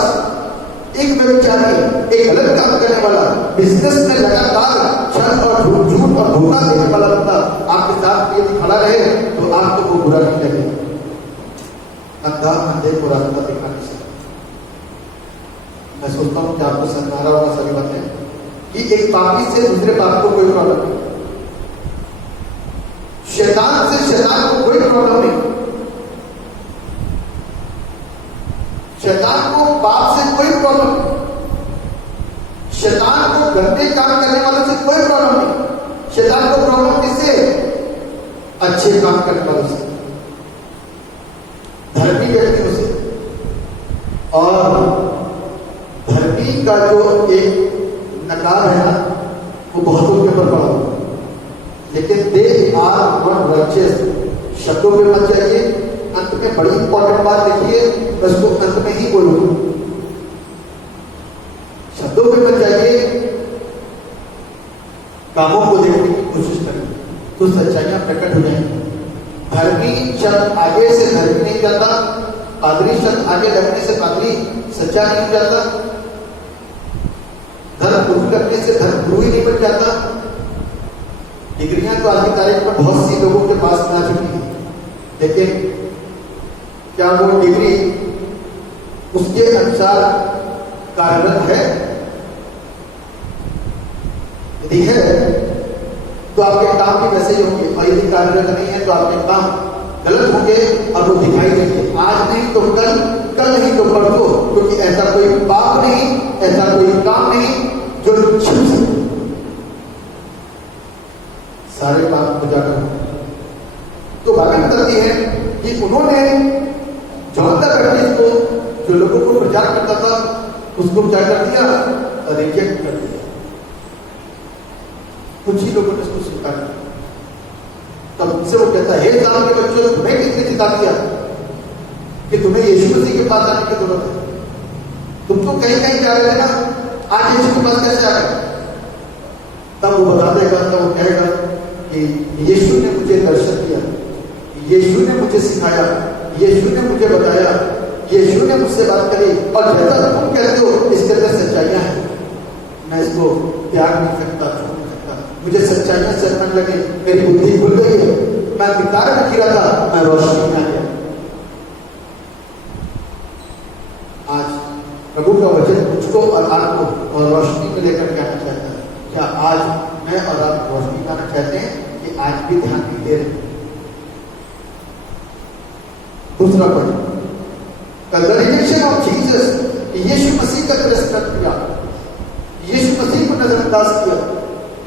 एक व्यभिचारी, एक गलत काम करने वाला, बिजनेस में लगातार छल और झूठ और धोखा देने वाला बंदा आपके साथ यदि खड़ा रहे तो आपको वो बुरा नहीं लगेगा। अंधा अंधे को रास्ता दिखाने से मैं सोचता हूं कि आपको समझ आ रहा होगा सारी बातें कि एक पापी से दूसरे पापी को कोई प्रॉब्लम नहीं, शैतान से शैतान को कोई प्रॉब्लम नहीं, शैतान को पाप से कोई प्रॉब्लम नहीं, शैतान को गंदे काम करने वालों से कोई प्रॉब्लम नहीं। शैतान को प्रॉब्लम किससे? अच्छे काम करने वालों से, धर्मी व्यक्तियों से। और धर्मी का जो एक नकार है ना, वो बहुतों के ऊपर पड़ा हुआ, लेकिन दे आर वन रचेस शब्दों पे मत जाइए। अंत में बड़ी इंपॉर्टेंट बात देखिए, बस को अंत में ही बोलूंगा, शब्दों पे मत जाइए, कामों को देखने की कोशिश करें तो सच्चाइयां प्रकट हो जाएंगी। धर्मी शब्द आगे से धर्मी नहीं जाता, पादरी शब्द आगे लगने से पादरी सच्चा नहीं हो जाता, धर्म गुरु लगने से धर्म गुरु ही नहीं बन जाता। डिग्रियां तो आज की तारीख में बहुत सी लोगों के पास आ चुकी है, लेकिन क्या वो डिग्री उसके अनुसार कार्यरत है? यदि है तो आपके काम भी वैसे ही होंगे, और यदि कार्यरत नहीं है तो आपके काम गलत होंगे और वो दिखाई देंगे। आज नहीं तो कल, कल नहीं तो परसों, क्योंकि ऐसा कोई पाप नहीं, ऐसा कोई काम नहीं जो छिप सके। सारे काम उजागर तो बात बताती है कि उन्होंने जॉन द बैप्टिस्ट को, जो लोगों को प्रचार करता था, उसको क्या कर दिया? रिजेक्ट कर दिया। कुछ ही लोगों ने उसको स्वीकार किया। तब उनसे वो कहता है, हे साल के बच्चों, तुम्हें किसने सिखा दिया कि तुम्हें यीशु मसीह के पास आने की जरूरत है? तुम तो कहीं कहीं जा रहे थे ना, आज यीशु के पास कैसे आ गए? तब वो बता देगा, तब वो कहेगा कि यीशु ने मुझे दर्शन दिया, यीशु ने मुझे सिखाया, यीशु ने मुझे बताया, यीशु ने मुझसे बात करी, और जैसा तुम कहते हो इसके अंदर सच्चाइयां हैं। मैं इसको त्याग नहीं सकता, छोड़ नहीं सकता। मुझे सच्चाइयां शर्मन लगे, मेरी बुद्धि खुल गई है, मैं अंधकार में गिरा था, मैं रोशनी में आ गया। आज प्रभु का वचन मुझको और आपको और रोशनी में लेकर के आना चाहता है। क्या आज मैं और आप रोशनी में आना चाहते हैं कि आज भी ध्यान नहीं दे रहे? दूसरा point, the rejection of Jesus, यीशु मसीह का तिरस्कार किया, यीशु मसीह को नजरअंदाज किया।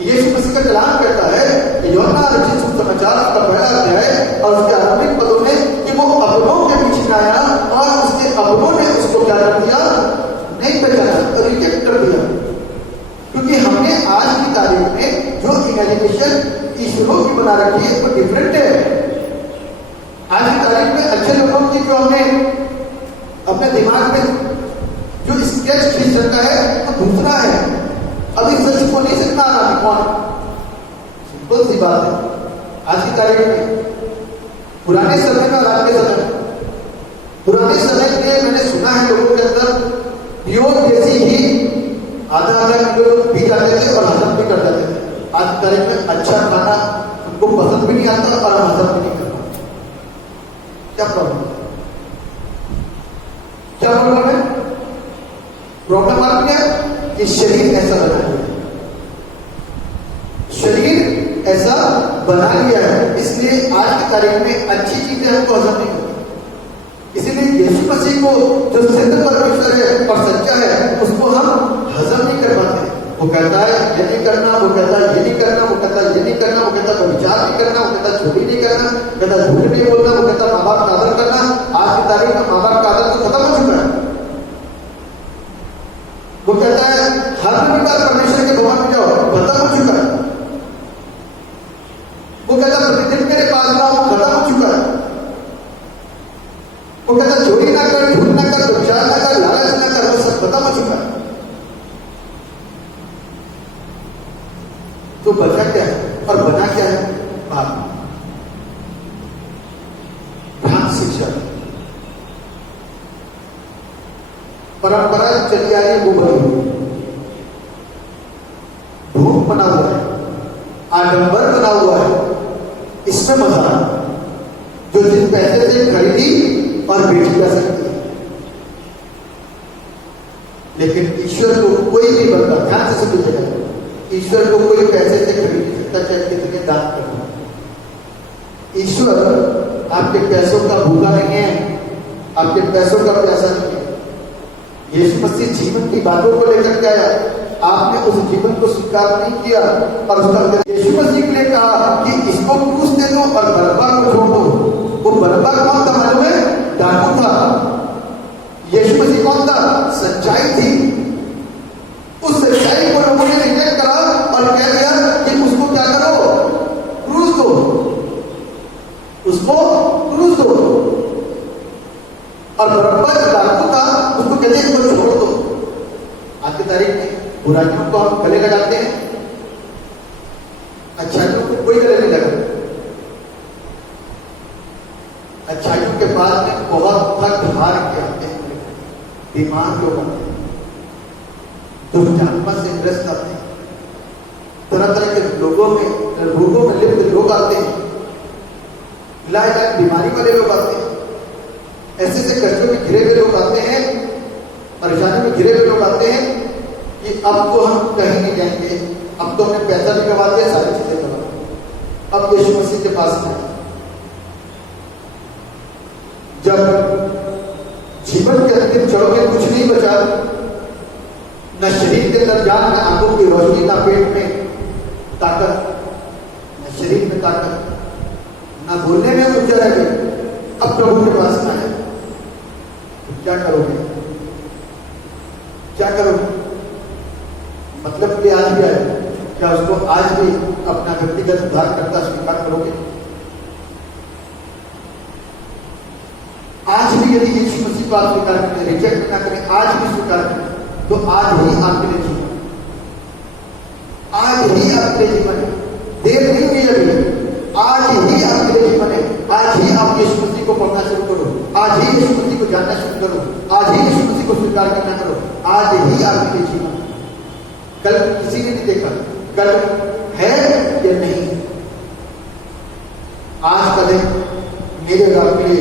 यीशु मसीह का कलाम कहता है कि यूहन्ना रचित सुसमाचार का पहला अध्याय और उसके आरंभिक पदों में कि वो अपनों के पीछे आया और उसके अपनों ने उसको क्या कर दिया? नहीं पहचाना, रिजेक्ट कर दिया। क्योंकि हमने आज की तारीख में जो इमेजिनेशन ईश्वरों की बना रखी है वो डिफरेंट है। आज की तारीख में अच्छे लोगों की जो हमने अपने दिमाग में जो स्केच खींच रखा है वो दूसरा है। अभी सच को नहीं सकता रहा कौन, सिंपल सी बात है। आज की तारीख में पुराने समय में और आज के समय में, पुराने समय में मैंने सुना है लोगों के अंदर प्योर देसी ही आधा आधा किलो पी जाते थे और हजम भी कर जाते थे। आज की तारीख में अच्छा खाना उनको पसंद भी नहीं आता और हम हजम भी नहीं कर पाते। क्या प्रॉब्लम है? क्या प्रॉब्लम है? प्रॉब्लम आप क्या है कि शरीर ऐसा बना लिया, शरीर ऐसा बना लिया है, इसलिए आज की तारीख में अच्छी चीजें हमको हजम नहीं होती। इसीलिए यीशु मसीह को जो सिद्ध परमेश्वर है और सच्चा है उसको हम हजम नहीं कर पाते। वो कहता है ये नहीं करना, वो कहता है ये नहीं करना, वो कहता है ये नहीं करना, वो कहता है विचार नहीं करना, वो कहता है चोरी नहीं करना, कहता झूठ नहीं बोलना, वो कहता माँ बाप का आदर करना। आज की तारीख में माँ बाप का आदर तो खत्म हो चुका है। वो कहता है हर प्रकार परमेश्वर के भवन में जाओ, खत्म हो चुका है। वो कहता प्रतिदिन मेरे पास आओ, वो खत्म हो चुका है। वो कहता चोरी ना कर, झूठ ना कर, विचार ना कर, लालच ना कर, वो सब खत्म हो चुका है। तो बचा क्या है और बना क्या है? बात भ्रांत शिक्षा, परंपरा चली आ रही वो बनी, ढोंग बना हुआ है, आडंबर बना हुआ है, इसमें मजा जो जिस पैसे से खरीदी और बेची जा सकती है। लेकिन ईश्वर को कोई भी बंदा, ध्यान से समझिएगा, ईश्वर को कोई पैसे से खरीद नहीं सकता, चाहे कितने दान करना। ईश्वर आपके पैसों का भूखा नहीं है, आपके पैसों का प्यासा नहीं है। यीशु मसीह जीवन की बातों को लेकर के आया, आपने उस जीवन को स्वीकार नहीं किया और उसका यीशु मसीह के लिए कहा कि इसको क्रूस दे दो और बरअब्बा को छोड़ दो। वो बरअब्बा कौन था मालूम है? डाकू था। यीशु मसीह कौन था? सच्चाई थी। वाला जो डाकू था उसको कहते हैं इसको छोड़ दो। आज की तारीख में बुराइयों को हम गले लगाते हैं, अच्छाइयों को कोई गले नहीं लगा। अच्छाइयों के बाद में बहुत थक हार के आते हैं, बीमार लोग आते हैं, दुष्टात्मा से ग्रस्त आते हैं, तरह तरह के रोगों में लिप्त लोग आते हैं, इलाज बीमारी वाले लोग आते हैं, ऐसे ऐसे कष्टों में घिरे हुए लोग आते हैं, परेशानी में घिरे हुए लोग आते हैं कि अब तो हम कहीं नहीं जाएंगे, अब तो हमने पैसा भी गवा दिया, सारी चीजें गवा दी, अब यीशु मसीह के पास में जब जीवन के अंतिम क्षणों में कुछ नहीं बचा, न शरीर के अंदर जान, न आंखों की रोशनी, न पेट में ताकत, न शरीर में ताकत, न बोलने में ऊर्जा रह गई, अब प्रभु के पास आए, तो क्या करोगे? क्या करोगे? मतलब कि आज भी आए, क्या उसको आज भी अपना व्यक्तिगत उद्धार करता स्वीकार करोगे? आज भी यदि यीशु मसीह को आप स्वीकार करें, रिजेक्ट ना करें, आज भी स्वीकार करें, तो आज ही आपके लिए जीवन, आज ही आपके लिए जीवन है, देर नहीं हुई अभी, आज ही आपके लिए जीवन है। आज ही आप यीशु मसीह को पढ़ना शुरू करो, आज ही यीशु मसीह को जानना शुरू करो, आज ही यीशु मसीह को स्वीकार करना करो, आज ही आपके लिए जीवन। कल किसी ने नहीं देखा, कल है या नहीं, आज का दिन मेरे और आपके लिए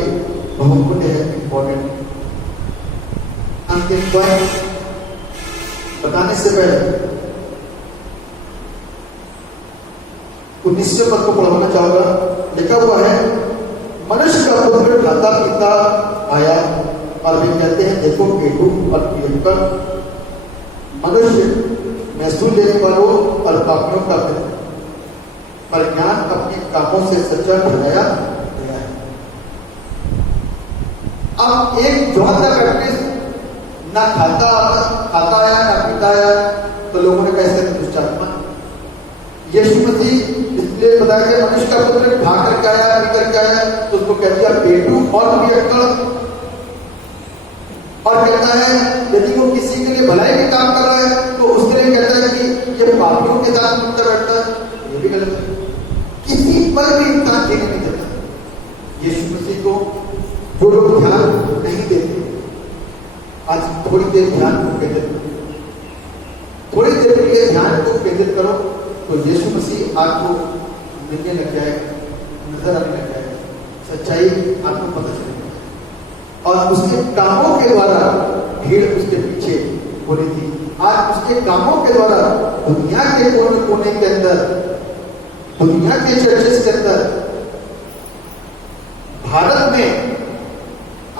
बहुत मूल्य है, इंपॉर्टेंट। अंतिम बात बताने से पहले 19वें पद को पढ़ाना चाहूंगा। लिखा हुआ है, मनुष्य का पुत्र खाता पीता आया और वे कहते हैं देखो पेटू और प्रियंकर, मनुष्य महसूल लेने वालों और पापियों का मित्र, पर ज्ञान अपने कामों से सच्चा ठहराया गया है। अब एक जौन का व्यक्ति ना खाता आया ना पीता आया, तो लोगों ने कैसे दुष्टात्मा। यीशु मसीह इसलिए बताया कि मनुष्य का पुत्र खा करके आया, पी करके आया, तो उसको कह दिया पेटू और पियक्कड़। और कहता है यदि वो किसी के लिए भलाई के काम कर रहा है तो उसके लिए कहता है कि ये पापियों के साथ मिलकर बैठता है, ये भी गलत है। किसी पर भी इंसान ठीक नहीं देता। यीशु मसीह को जो लोग ध्यान नहीं देते, आज थोड़ी देर ध्यान को केंद्रित करो, थोड़ी देर के लिए ध्यान को केंद्रित करो, तो यीशु मसीह आपको मिलने लग जाएगा, नजर आने लग जाएगा, सच्चाई आपको पता चलेगी। और उसके कामों के द्वारा भीड़ उसके पीछे हो रही थी। आज उसके कामों के द्वारा दुनिया के कोने कोने के अंदर, दुनिया के चर्चेस के अंदर, भारत में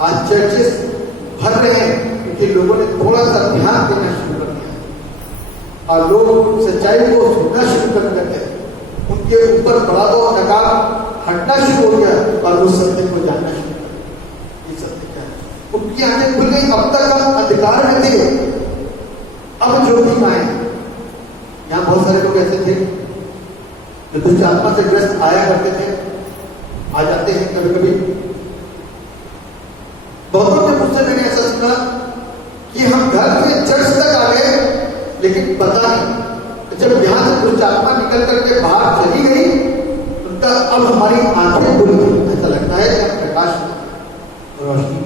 आज चर्चेस भर रहे हैं, क्योंकि लोगों ने थोड़ा सा ध्यान देना शुरू कर दिया और लोग सच्चाई को सुनना शुरू करने लगे। उनके ऊपर बड़ा दो नकाब हटना शुरू हो गया और वो सत्य को जानना शुरू कर दिया। ये सत्य क्या है? उनकी आंखें खुल गई। अब तक हम अंधकार में थे, अब ज्योति में आए। यहाँ बहुत सारे लोग ऐसे थे जो दुष्ट आत्मा से ग्रस्त आया करते थे, आ जाते हैं कभी कभी। बहुतों ने मुझसे मैंने ऐसा सुना कि हम घर से चर्च तक आ गए, लेकिन पता नहीं जब यहां से दुष्ट आत्मा निकल करके बाहर चली गई, उनका अब हमारी आंखें खुल गई। ऐसा लगता है कि प्रकाश रोशनी।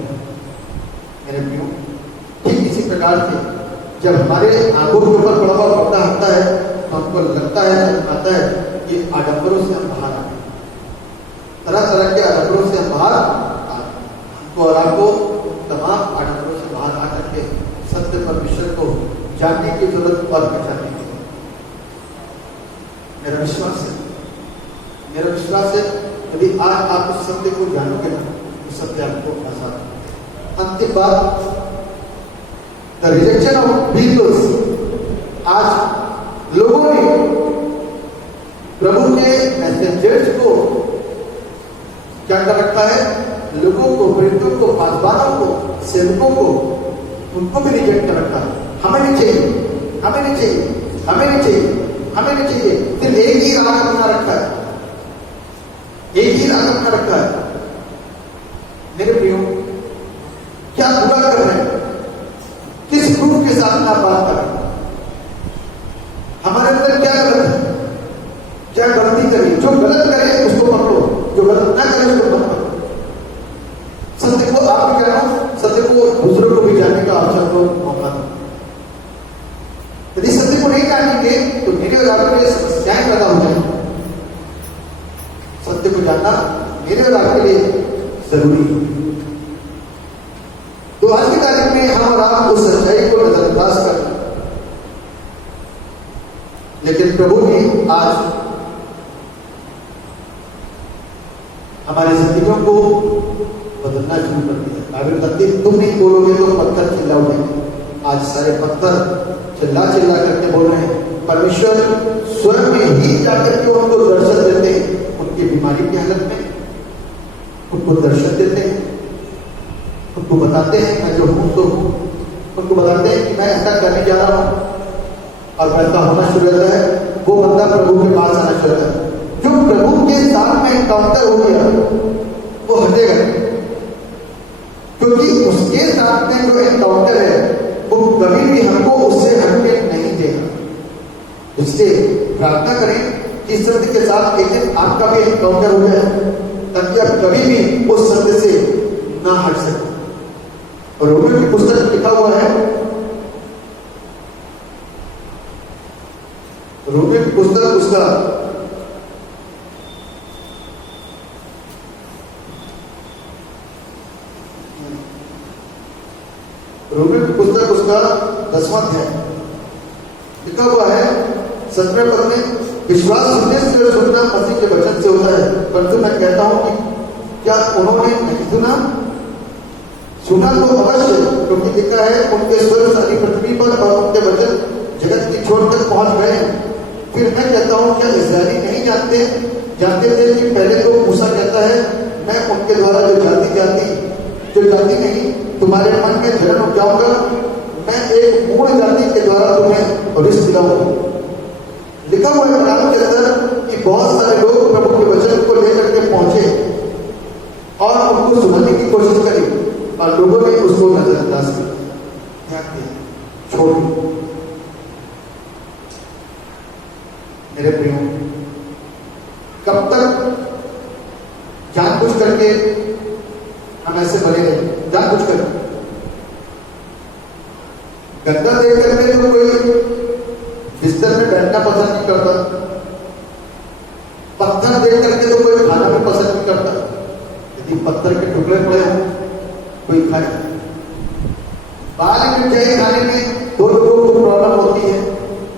मेरे प्रियो, ठीक इसी प्रकार से जब हमारे आंखों के ऊपर बड़ा बड़ा पर्दा हटता है तो हमको लगता है, आता है कि आडंबरों से हम बाहर आ गए, तरह तरह के आडंबरों से हम बाहर आ गए। हमको और आपको तमाम आडंबरों से बाहर आ करके सत्य परमेश्वर को जानने की जरूरत और पहचानने की जरूरत। मेरा विश्वास है यदि आज आप इस सत्य को जानोगे ना, तो सत्य आपको आसान है। अंतिम बात, द रिजेक्शन ऑफ पीपल्स। आज लोगों ने प्रभु के मैसेंजर्स को क्या कर रखा है? लोगों को, प्रेरितों को, पासवानों को, सेवकों को, उनको भी रिजेक्ट कर रखा है। हमें नहीं चाहिए, हमें नहीं चाहिए, हमें नहीं चाहिए, हमें नहीं चाहिए। सिर्फ एक ही राग अपना रखा है, एक ही राग अपना रखा है। मेरे प्रियो, क्या बुरा अंदर क्या गलत है, क्या गलती करी। जो गलत करे उसको पकड़ो, जो गलत ना करे उसको मत पकड़ो। सत्य को आप क्या हो, सत्य को दूसरों को भी जानने का अवसर को मौका दो। यदि सत्य को नहीं जानेंगे तो मेरे और आपके लिए समस्याएं पैदा हो जाएंगी। सत्य को जानना मेरे और आपके लिए जरूरी है। तो आज की तारीख में हम और आप उस सच्चाई को नजरअंदाज कर, लेकिन प्रभु ने आज हमारी जिंदगियों को बदलना शुरू कर दिया। बाइबल कहती है तुम नहीं बोलोगे तो पत्थर चिल्ला उठेंगे। आज सारे पत्थर चिल्ला चिल्ला करके बोल रहे हैं। परमेश्वर स्वयं में ही जाकर के उनको दर्शन देते हैं, उनकी बीमारी की हालत में उनको दर्शन देते हैं, उनको बताते हैं मैं जो हूं तो हूं, उनको बताते हैं कि मैं ऐसा करने जा रहा हूं और वैसा होना शुरू होता है। वो बंदा प्रभु के पास आना शुरू होता है। जो प्रभु के साथ में एनकाउंटर हो गया वो हटेगा, क्योंकि उसके साथ में जो एनकाउंटर है वो कभी भी हमको उससे हटके नहीं देगा। इसलिए प्रार्थना करें कि इस सत्य के साथ एक दिन आपका भी एनकाउंटर हो जाए, ताकि आप कभी भी उस सत्य से ना हट सके। और रोमियो की पुस्तक में लिखा हुआ है, रोमियो की पुस्तक उसका रोमियो की पुस्तक उसका 10वां अध्याय लिखा हुआ है 17वें पद में, विश्वास सुनने से और सुनना मसीह के वचन से होता है। परंतु मैं कहता हूं कि क्या उन्होंने नहीं सुना? सुना तो अवश्य, क्योंकि लिखा है उनके स्वर सारी पृथ्वी पर और उनके वचन जगत की छोर तक पहुंच गए। फिर मैं कहता हूं क्या इस्राएली नहीं जानते थे कि पहले तो मूसा कहता है मैं उनके द्वारा जो जाति नहीं तुम्हारे मन में जलन उपजाऊंगा, मैं एक मूल जाति के द्वारा तुम्हें रिश्त दिलाऊंगा। लिखा हुआ है कलाम के अंदर कि बहुत सारे लोग प्रभु के वचन को लेकर के पहुंचे और उनको सुनाने की कोशिश करी और लोगों ने उसको नजरअंदाज किया, छोड़ दिया। मेरे प्रियो, कब तक जानबूझ करके हम ऐसे बने रहे? जानबूझ कर गंदा देख करके तो कोई बिस्तर में बैठना पसंद नहीं करता, पत्थर देख करके तो कोई खाना भी पसंद नहीं करता। यदि पत्थर के टुकड़े पड़े हो कोई खाए। बाल मिट जाए खाने में दो लोगों को प्रॉब्लम होती है,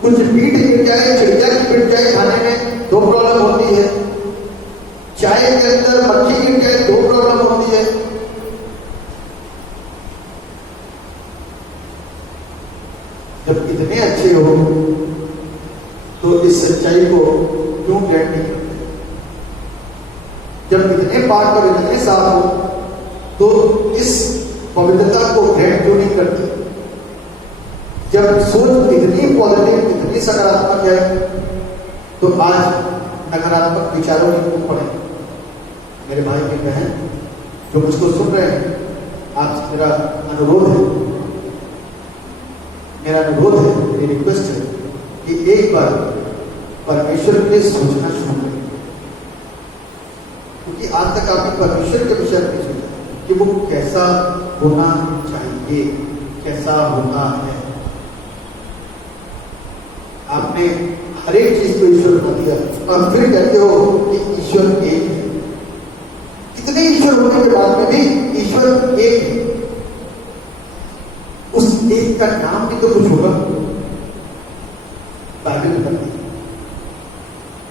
कुछ मीट मिट जाए, चिड़िया की मिट जाए खाने में दो प्रॉब्लम होती है, चाय के अंदर मक्खी गिर जाए दो प्रॉब्लम होती है। जब इतने अच्छे हो तो इस सच्चाई को क्यों ग्रहण नहीं करते? जब इतने पाक और इतने साफ हो तो इस पवित्रता को ग्रहण क्यों नहीं करते? जब सोच इतनी पॉजिटिव, इतनी सकारात्मक है तो आज नकारात्मक विचारों की कूद पड़े। मेरे भाई की बहन जो मुझको सुन रहे हैं, आज मेरा अनुरोध है, मेरी रिक्वेस्ट है कि एक बार परमेश्वर के सोचना शुरू करें, क्योंकि आज तक आपने परमेश्वर के विषय में सोचा कि वो कैसा होना चाहिए, कैसा होना है। आपने हर एक चीज को ईश्वर बना दिया और फिर कहते हो कि ईश्वर एक है। कितने ईश्वर होने के बाद में भी ईश्वर एक है। उस एक का नाम भी तो कुछ होगा। बाइबल बताती है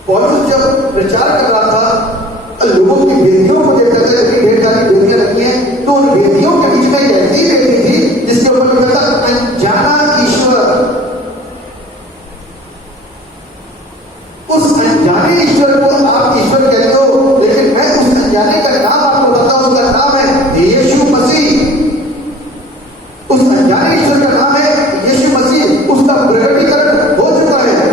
पौलुस जब प्रचार कर रहा था लोगों की वेदियों को देखा था, इतनी ढेर सारी वेदियां रखी हैं, तो उन वेदियों के बीच में एक ऐसी वेदी थी जिसके ऊपर लिखा था अनजाना ईश्वर। उस अनजाने ईश्वर को आप ईश्वर कहते हो, लेकिन मैं उस अनजाने का नाम आपको बताता हूं, उसका नाम है यीशु मसीह। उस अनजाने ईश्वर का नाम है यीशु मसीह। उसका प्रकटीकरण हो चुका है।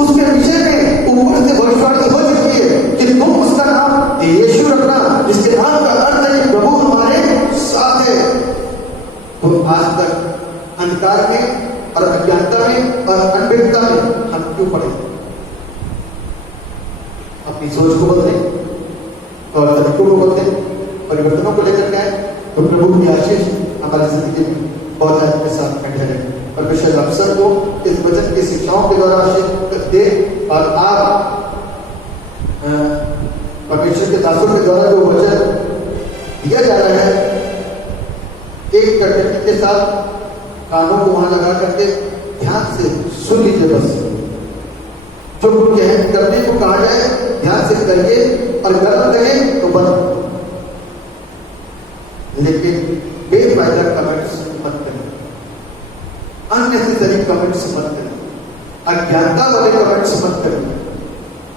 उसके विषय में ऊपर से भविष्यवाणी हो चुकी है कि तुम उसका नाम यीशु रखना, जिसके नाम का अर्थ है कि प्रभु हमारे साथ है। तो आज तक अंधकार में और अज्ञानता में और अनभिज्ञता में हम क्यों पड़े? अपनी सोच को बदलें और तरीकों को बदलें, परिवर्तनों को लेकर के आए, तो प्रभु की आशीष हमारी जिंदगी में बहुत के साथ में ठहरे। परमेश्वर आप सबको इस वचन की शिक्षाओं के द्वारा आशीष दे और आप परमेश्वर के दासों के द्वारा जो वचन दिया जा रहा है एक कटनी के साथ कानों को वहां लगा करके ध्यान से सुन लीजिए। बस जो करने को कहा जाए ध्यान से करिए और गलत लगे तो बंद, लेकिन बेफायदा कमेंट्स मत करें, अननेसेसरी कमेंट्स मत करें, अज्ञानता वाले कमेंट्स मत करें,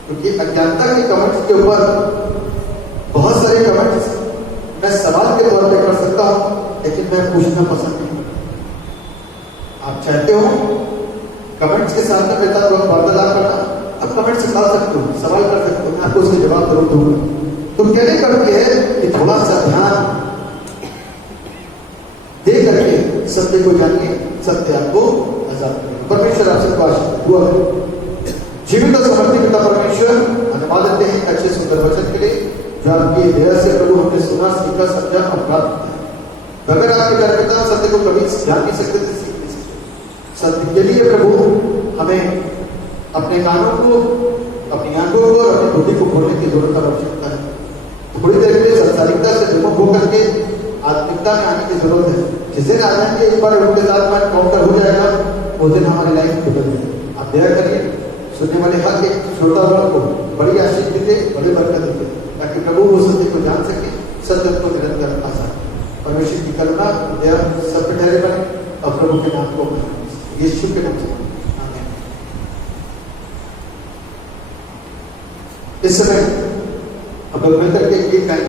क्योंकि अज्ञानता के कमेंट्स के ऊपर बहुत सारे कमेंट्स मैं सवाल के तौर पे कर सकता हूं, लेकिन मैं पूछना पसंद नहीं करता। आप चाहते हो कमेंट्स के साथ में बेहतर वक्त वार्तालाप करना, आप कमेंट्स डाल सकते हो, सवाल कर सकते हो, मैं आपको उसके जवाब जरूर दूंगा। तो कहने करती है कि थोड़ा सा ध्यान दे करके सत्य को जानिए, सत्य आपको आजाद करेगा। परमेश्वर आप सबको आशीर्वाद दुआ करें। जीवित और समर्थी पिता परमेश्वर, धन्यवाद देते हैं अच्छे सुंदर वचन के लिए जो आपकी दया से प्रभु हमने सुना, सीखा, समझा और प्राप्त किया। अगर आपके प्यारे पिता सत्य को कभी जान नहीं सकते थे, सीख नहीं सकते, सत्य के लिए प्रभु हमें अपने कानों को, अपनी आंखों को और अपनी बुद्धि को खोलने की जरूरत और आवश्यकता है। थोड़ी देर के लिए संसारिकता से विमुख होकर के आत्मिकता में आने की जरूरत है। जिस दिन आ जाएंगे एक बार उनके साथ में काउंटर हो जाएगा, उस दिन हमारी लाइफ बदल जाएगी। आप दया करिए, सुनने वाले हर एक श्रोता वर्ग को बड़ी आशीष दीजिए, बड़ी बरकत दीजिए, ताकि प्रभु वो सत्य को जान सके, सत्य को निरंतर पा सके। परमेश्वर की करुणा दया सब पे ठहरे बने और प्रभु के नाम को यीशु के नाम से आमीन। इस समय हम लोग मिलकर के गीत गाएंगे।